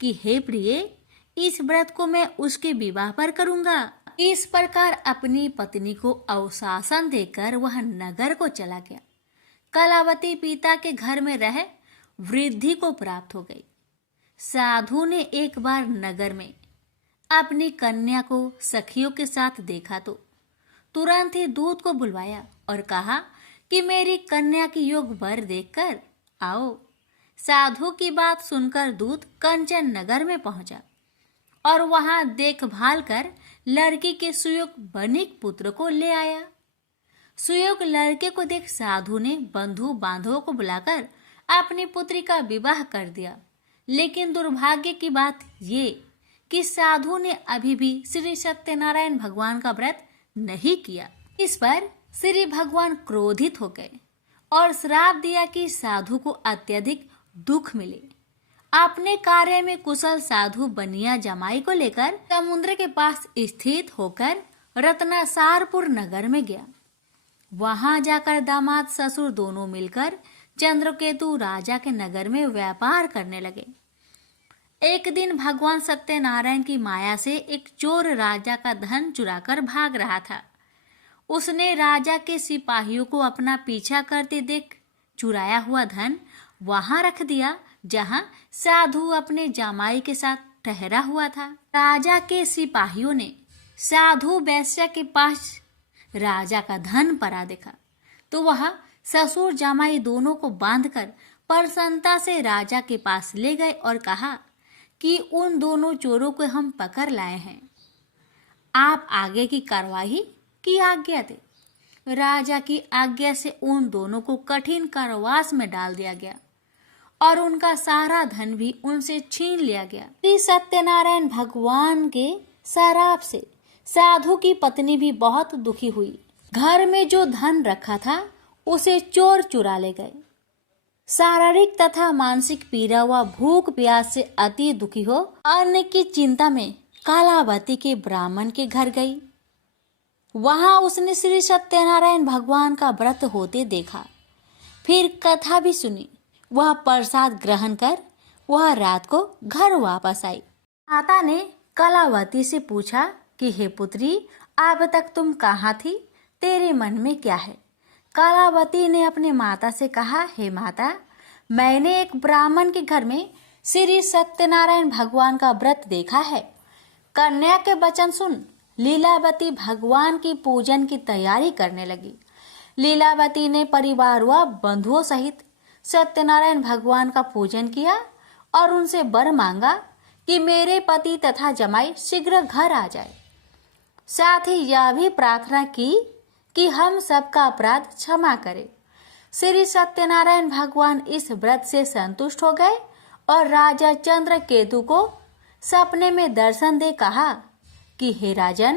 कि हे प्रिय, इस व्रत को मैं उसके विवाह पर करूंगा। इस प्रकार अपनी पत्नी को अवशासन देकर वह नगर को चला गया। कलावती पिता के घर में रह वृद्धि को प्राप्त हो गई। साधु ने एक बार नगर में अपनी कन्या को सखियों के साथ देखा तो तुरंत ही दूत को बुलवाया और कहा कि मेरी कन्या की योग वर देखकर आओ। साधु की बात सुनकर दूत कंचन नगर में पहुंचा और वहां देखभाल कर लड़की के सुयोग बनिक पुत्र को ले आया। सुयोग लड़के को देख साधु ने बंधु बांधवों को बुलाकर अपनी पुत्री का विवाह कर दिया। लेकिन दुर्भाग्य की बात ये कि साधु ने अभी भी श्री सत्यनारायण भगवान का व्रत नहीं किया। इस पर श्री भगवान क्रोधित हो गए और श्राप दिया कि साधु को अत्यधिक दुख मिले। अपने कार्य में कुशल साधु बनिया जमाई को लेकर समुद्र के पास स्थित होकर रत्नासारपुर नगर में गया। वहां जाकर दामाद ससुर दोनों मिलकर चंद्रकेतु राजा के नगर में व्यापार करने लगे। एक दिन भगवान सत्यनारायण की माया से एक चोर राजा का धन चुराकर भाग रहा था। उसने राजा के सिपाहियों को अपना पीछा करते देख चुराया हुआ धन वहां रख दिया जहां साधु अपने जामाई के साथ ठहरा हुआ था। राजा के सिपाहियों ने साधु वैश्य के पास राजा का धन पड़ा देखा तो वह ससुर जामाई दोनों को बांधकर प्रसन्नता से राजा के पास ले गए और कहा कि उन दोनों चोरों को हम पकड़ लाए हैं, आप आगे की कार्रवाई की आज्ञा दे। राजा की आज्ञा से उन दोनों को कठिन कारावास में डाल दिया गया और उनका सारा धन भी उनसे छीन लिया गया। श्री सत्यनारायण भगवान के शराप से साधु की पत्नी भी बहुत दुखी हुई। घर में जो धन रखा था उसे चोर चुरा ले गए। शारीरिक तथा मानसिक पीड़ा व भूख प्यास से अति दुखी हो अन्न की चिंता में कालावती के ब्राह्मण के घर गई। वहां उसने श्री सत्यनारायण भगवान का व्रत होते देखा। फिर कथा भी सुनी। वह प्रसाद ग्रहण कर वह रात को घर वापस आई। माता ने कलावती से पूछा कि हे पुत्री, अब तक तुम कहाँ थी? तेरे मन में क्या है? कलावती ने अपने माता से कहा, हे माता, मैंने एक ब्राह्मण के घर में श्री सत्यनारायण भगवान का व्रत देखा है। कन्या के वचन सुन लीलावती भगवान की पूजन की तैयारी करने लगी। लीलावती ने परिवार व बंधुओं सहित सत्यनारायण भगवान का पूजन किया और उनसे वर मांगा कि मेरे पति तथा जमाई शीघ्र घर आ जाए। साथ ही यह भी प्रार्थना की कि हम सबका अपराध क्षमा करें। श्री सत्यनारायण भगवान इस व्रत से संतुष्ट हो गए और राजा चंद्रकेतु को सपने में दर्शन दे कहा कि हे राजन,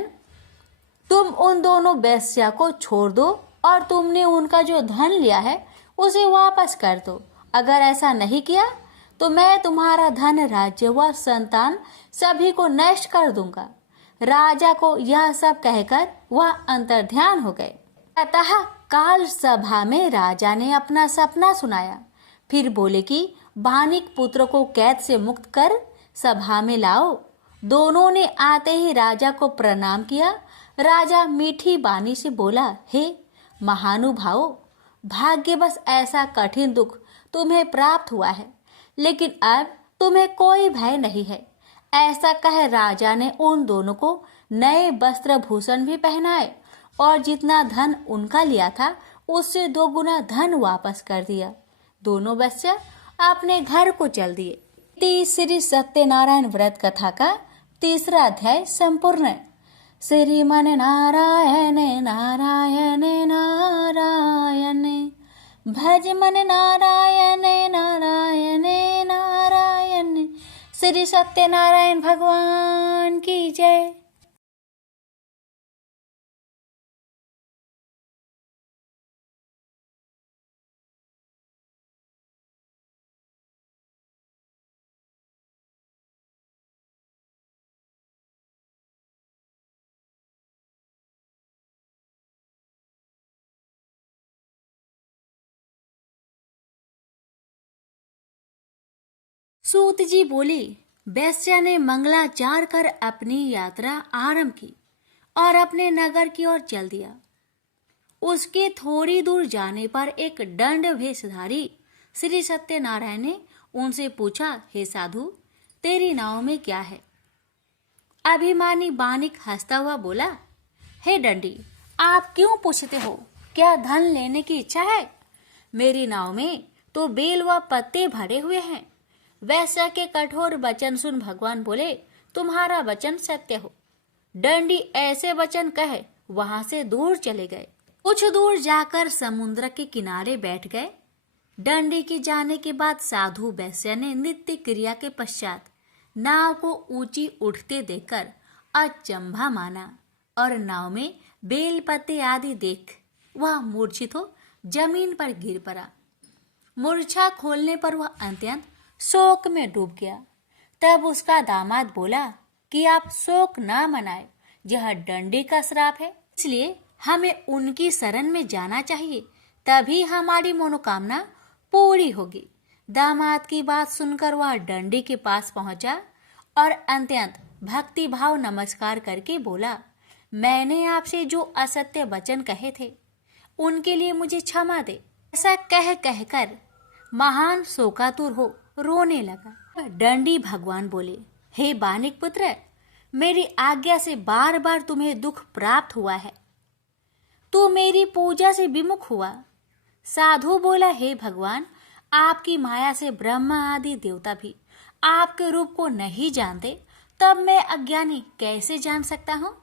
तुम उन दोनों वेश्या को छोड़ दो और तुमने उनका जो धन लिया है उसे वापस कर दो। अगर ऐसा नहीं किया तो मैं तुम्हारा धन, राज्य व संतान सभी को नष्ट कर दूंगा। राजा को यह सब कहकर वह अंतर्ध्यान हो गए। अतः काल सभा में राजा ने अपना सपना सुनाया। फिर बोले कि बानिक पुत्र को कैद से मुक्त कर सभा में लाओ। दोनों ने आते ही राजा को प्रणाम किया। राजा मीठी बानी से बोला, हे महानुभावों, भाग्यवश ऐसा कठिन दुख तुम्हें प्राप्त हुआ है, लेकिन अब तुम्हें कोई भय नहीं है। ऐसा कह राजा ने उन दोनों को नए वस्त्र भूषण भी पहनाए और जितना धन उनका लिया था उससे 2 गुना धन वापस कर दिया। दोनों वेश्या अपने घर को चल दिए। श्री सत्यनारायण व्रत कथा का 3रा अध्याय संपूर्ण। श्रीमन नारायण नारायण नारायण, भज मन नारायण नारायण नारायण। श्री सत्यनारायण भगवान की जय। सूत जी बोली, वेश्या ने मंगलाचार कर अपनी यात्रा आरंभ की और अपने नगर की ओर चल दिया। उसके थोड़ी दूर जाने पर एक दंड भेषधारी श्री सत्यनारायण ने उनसे पूछा, हे साधु, तेरी नाव में क्या है? अभिमानी बानिक हंसता हुआ बोला, हे दंडी, आप क्यों पूछते हो? क्या धन लेने की इच्छा है? मेरी नाव में तो बेल व पत्ते भरे हुए हैं। वैश्या के कठोर वचन सुन भगवान बोले, तुम्हारा वचन सत्य हो। दंडी ऐसे वचन कहे वहां से दूर चले गए। कुछ दूर जाकर समुद्र के किनारे बैठ गए। दंडी के जाने के बाद साधु वैश्या ने नित्य क्रिया के पश्चात नाव को ऊंची उठते देखकर अचंभा माना और नाव में बेल पत्ते आदि देख वह मूर्छित हो जमीन पर गिर पड़ा। मूर्छा खोलने पर वह अत्यंत शोक में डूब गया। तब उसका दामाद बोला कि आप शोक ना मनाए, यह दंडी का श्राप है, इसलिए हमें उनकी शरण में जाना चाहिए, तभी हमारी मनोकामना पूरी होगी। दामाद की बात सुनकर वह दंडी के पास पहुंचा और अत्यंत भक्ति भाव नमस्कार करके बोला, मैंने आपसे जो असत्य वचन कहे थे उनके लिए मुझे क्षमा दे। ऐसा कह कहकर महान शोकातुर हो रोने लगा। दंडी भगवान बोले, हे बानिक पुत्र, मेरी आज्ञा से बार बार तुम्हें दुख प्राप्त हुआ है, तू मेरी पूजा से विमुख हुआ। साधु बोला, हे भगवान, आपकी माया से ब्रह्मा आदि देवता भी आपके रूप को नहीं जानते, तब मैं अज्ञानी कैसे जान सकता हूँ?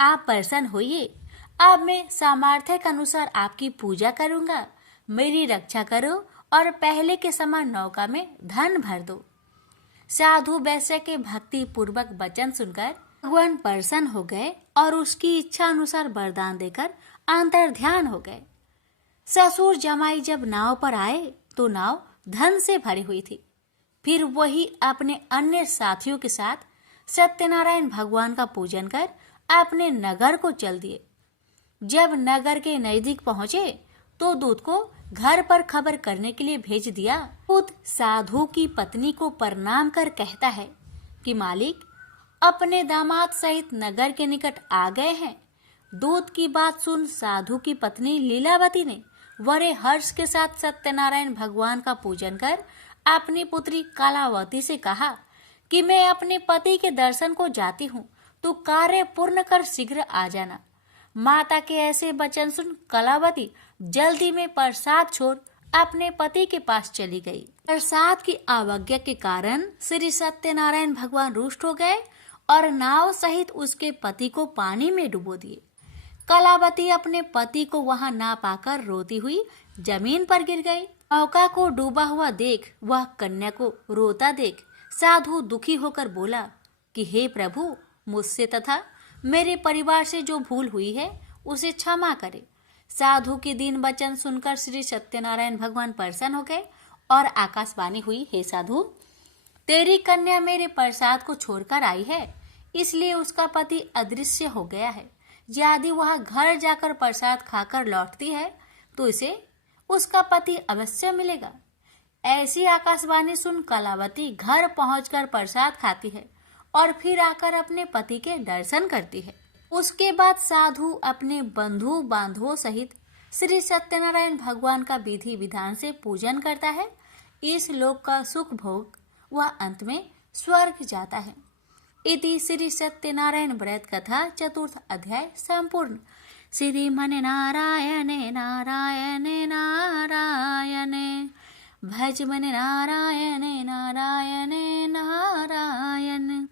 आप प्रसन्न होइए, अब मैं सामर्थ्य के अनुसार आपकी पूजा करूंगा। मेरी रक्षा करो और पहले के समान नौका में धन भर दो। साधु वैश्य के भक्ति पूर्वक वचन सुनकर भगवान प्रसन्न हो गए और उसकी इच्छा अनुसार वरदान देकर अंतर्ध्यान हो गए। ससुर जमाई जब नाव पर आए तो नाव धन से भरी हुई थी। फिर वही अपने अन्य साथियों के साथ सत्यनारायण भगवान का पूजन कर अपने नगर को चल दिए। जब नगर के नजदीक पहुंचे तो दूत को घर पर खबर करने के लिए भेज दिया। दूत साधु की पत्नी को प्रणाम कर कहता है कि मालिक अपने दामाद सहित नगर के निकट आ गए हैं। दूत की बात सुन साधु की पत्नी लीलावती ने बड़े हर्ष के साथ सत्यनारायण भगवान का पूजन कर अपनी पुत्री कलावती से कहा कि मैं अपने पति के दर्शन को जाती हूँ, तू कार्य पूर्ण कर शीघ्र आ जाना। माता के ऐसे वचन सुन कलावती जल्दी में प्रसाद छोड़ अपने पति के पास चली गई। प्रसाद की अवज्ञा के कारण श्री सत्यनारायण भगवान रुष्ट हो गए और नाव सहित उसके पति को पानी में डुबो दिए। कलावती अपने पति को वहां ना पाकर रोती हुई जमीन पर गिर गई। नौका को डूबा हुआ देख वह कन्या को रोता देख साधु दुखी होकर बोला कि हे प्रभु, मुझसे तथा मेरे परिवार से जो भूल हुई है उसे क्षमा करे। साधु के दीन वचन सुनकर श्री सत्यनारायण भगवान प्रसन्न हो गए और आकाशवाणी हुई, हे साधु, तेरी कन्या मेरे प्रसाद को छोड़कर आई है, इसलिए उसका पति अदृश्य हो गया है। यदि वह घर जाकर प्रसाद खाकर लौटती है तो इसे उसका पति अवश्य मिलेगा। ऐसी आकाशवाणी सुन कलावती घर पहुंचकर प्रसाद खाती है और फिर आकर अपने पति के दर्शन करती है। उसके बाद साधु अपने बंधु बांधवों सहित श्री सत्यनारायण भगवान का विधि विधान से पूजन करता है। इस लोक का सुख भोग वह अंत में स्वर्ग जाता है। इति श्री सत्यनारायण व्रत कथा चतुर्थ अध्याय संपूर्ण। श्रीमन नारायणे नारायणे नारायणे भज मन नारायणे नारायणे नारायण।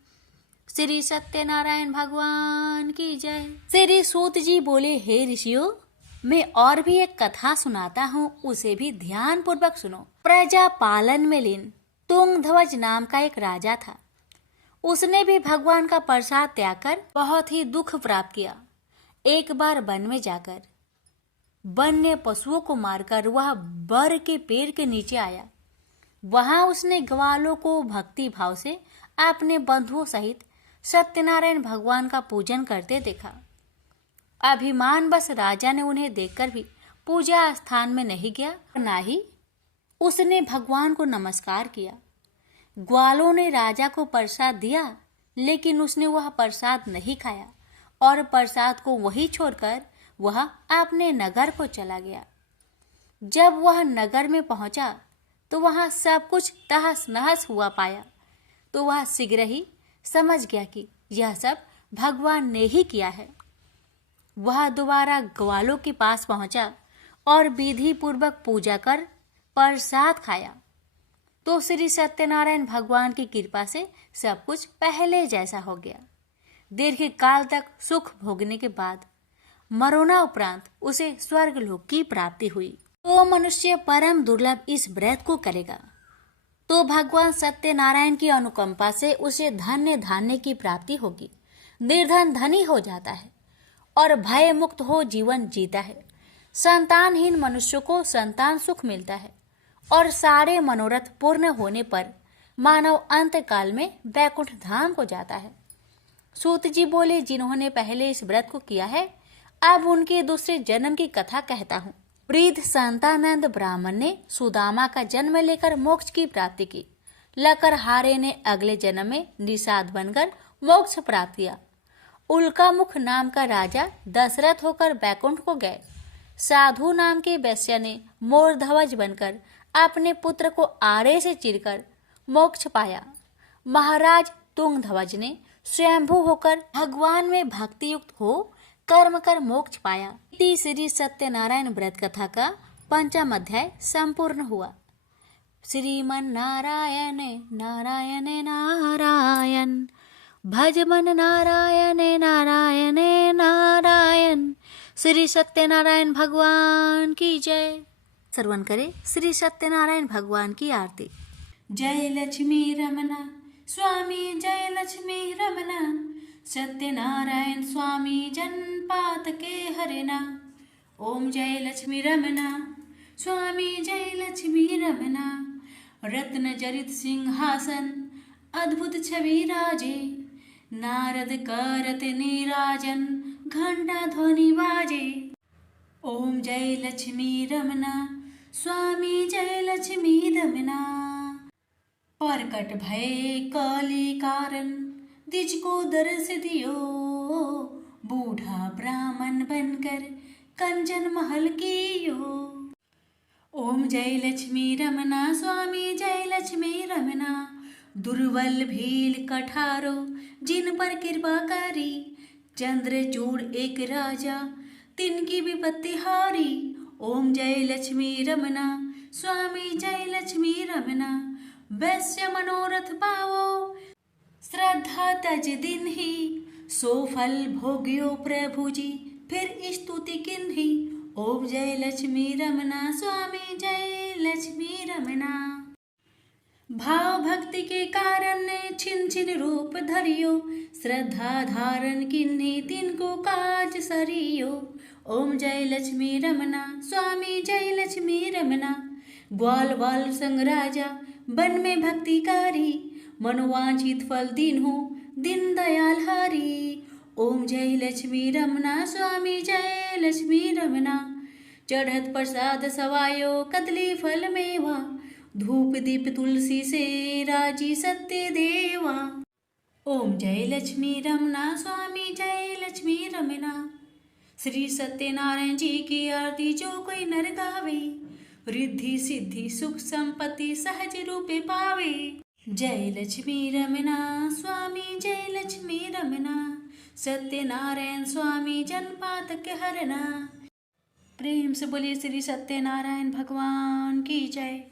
श्री सत्यनारायण भगवान की जय। श्री सूत जी बोले, हे ऋषियों, मैं और भी एक कथा सुनाता हूँ, उसे भी ध्यान पूर्वक सुनो। प्रजा पालन में लीन तुंगध्वज नाम का एक राजा था। उसने भी भगवान का प्रसाद त्याग कर बहुत ही दुख प्राप्त किया। एक बार वन में जाकर वन्य पशुओं को मारकर वह बर के पेड़ के नीचे आया। वहां उसने ग्वालों को भक्ति भाव से अपने बंधुओं सहित सत्यनारायण भगवान का पूजन करते देखा। अभिमानवश राजा ने उन्हें देखकर भी पूजा स्थान में नहीं गया, ना ही उसने भगवान को नमस्कार किया। ग्वालों ने राजा को प्रसाद दिया, लेकिन उसने वह प्रसाद नहीं खाया और प्रसाद को वहीं छोड़कर वह अपने नगर को चला गया। जब वह नगर में पहुंचा तो वहां सब कुछ तहस नहस हुआ पाया, तो वह शीघ्र ही समझ गया कि यह सब भगवान ने ही किया है। वह दोबारा ग्वालों के पास पहुंचा और विधि पूर्वक पूजा कर प्रसाद खाया, तो श्री सत्यनारायण भगवान की कृपा से सब कुछ पहले जैसा हो गया। दीर्घ काल तक सुख भोगने के बाद मरोना उपरांत उसे स्वर्ग लोक की प्राप्ति हुई। तो मनुष्य परम दुर्लभ इस व्रत को करेगा तो भगवान सत्यनारायण की अनुकंपा से उसे धन्य धान्य की प्राप्ति होगी। निर्धन धनी हो जाता है और भय मुक्त हो जीवन जीता है। संतानहीन मनुष्य को संतान सुख मिलता है और सारे मनोरथ पूर्ण होने पर मानव अंत काल में वैकुंठ धाम को जाता है। सूत जी बोले, जिन्होंने पहले इस व्रत को किया है, अब उनके दूसरे जन्म की कथा कहता हूँ। वृद्ध संतानंद ब्राह्मण ने सुदामा का जन्म लेकर मोक्ष की प्राप्ति की। लकरहारे ने अगले जन्म में निषाद बनकर मोक्ष प्राप्त किया। उल्कामुख नाम का राजा दशरथ होकर वैकुंठ को गए। साधु नाम के वैश्य ने मोरध्वज बनकर अपने पुत्र को आरे से चीरकर मोक्ष पाया। महाराज तुंगध्वज ने स्वयंभू होकर भगवान में भक्ति युक्त हो कर्म कर मोक्ष पाया। श्री सत्यनारायण व्रत कथा का पंचम अध्याय संपूर्ण हुआ। श्रीमन नारायण नारायण नारायण भज मन नारायण नारायण नारायण। श्री सत्यनारायण भगवान की जय। श्रवण करे श्री सत्यनारायण भगवान की आरती। जय लक्ष्मी रमना स्वामी, जय लक्ष्मी रमना, सत्यनारायण स्वामी जनपात के हरना। ओम जय लक्ष्मी रमना स्वामी, जय लक्ष्मी रमना। रत्न जरित सिंहासन अद्भुत छवि राजे, नारद करत नीराजन घंटा ध्वनि बाजे। ओम जय लक्ष्मी रमना स्वामी, जय लक्ष्मी रमना। प्रकट भय काली कारण द्विज को दर्श दियो, बूढ़ा ब्राह्मण बनकर कंचन महल कियो। ओम जय लक्ष्मी रमना स्वामी, जय लक्ष्मी रमना। दुर्बल भील कठारो जिन पर कृपा करी, चंद्रचूड़ एक राजा तिनकी विपत्ति हारी। ओम जय लक्ष्मी रमना स्वामी जय लक्ष्मी रमना, वैश्य मनोरथ पावो श्रद्धा तज दिन ही, सो फल भोग्यो प्रभु जी फिर स्तुति किन्ही। ओम जय लक्ष्मी रमना स्वामी जय लक्ष्मी रमना। भाव भक्ति के कारण ने छिन छिन रूप धरियो, श्रद्धा धारण किन्ही तिनको काज सरियो। ओम जय लक्ष्मी रमना स्वामी जय लक्ष्मी रमना, ग्वाल बाल संग राजा वन में भक्तिकारी, मनोवांछित फल दीन्हो दीन दयाल हरि। ओम जय लक्ष्मी रमना स्वामी जय लक्ष्मी रमना, चढ़त प्रसाद सवायो कदली फल मेवा, धूप दीप तुलसी से राजी सत्य देवा। ओम जय लक्ष्मी रमना स्वामी जय लक्ष्मी रमना, श्री सत्यनारायण जी की आरती जो कोई नर गावे, रिद्धि सिद्धि सुख संपत्ति सहज रूपे पावे। जय लक्ष्मी रमना स्वामी जय लक्ष्मी रमना, सत्यनारायण स्वामी जनपातक हरना। प्रेम से बोलिए श्री सत्यनारायण भगवान की जय।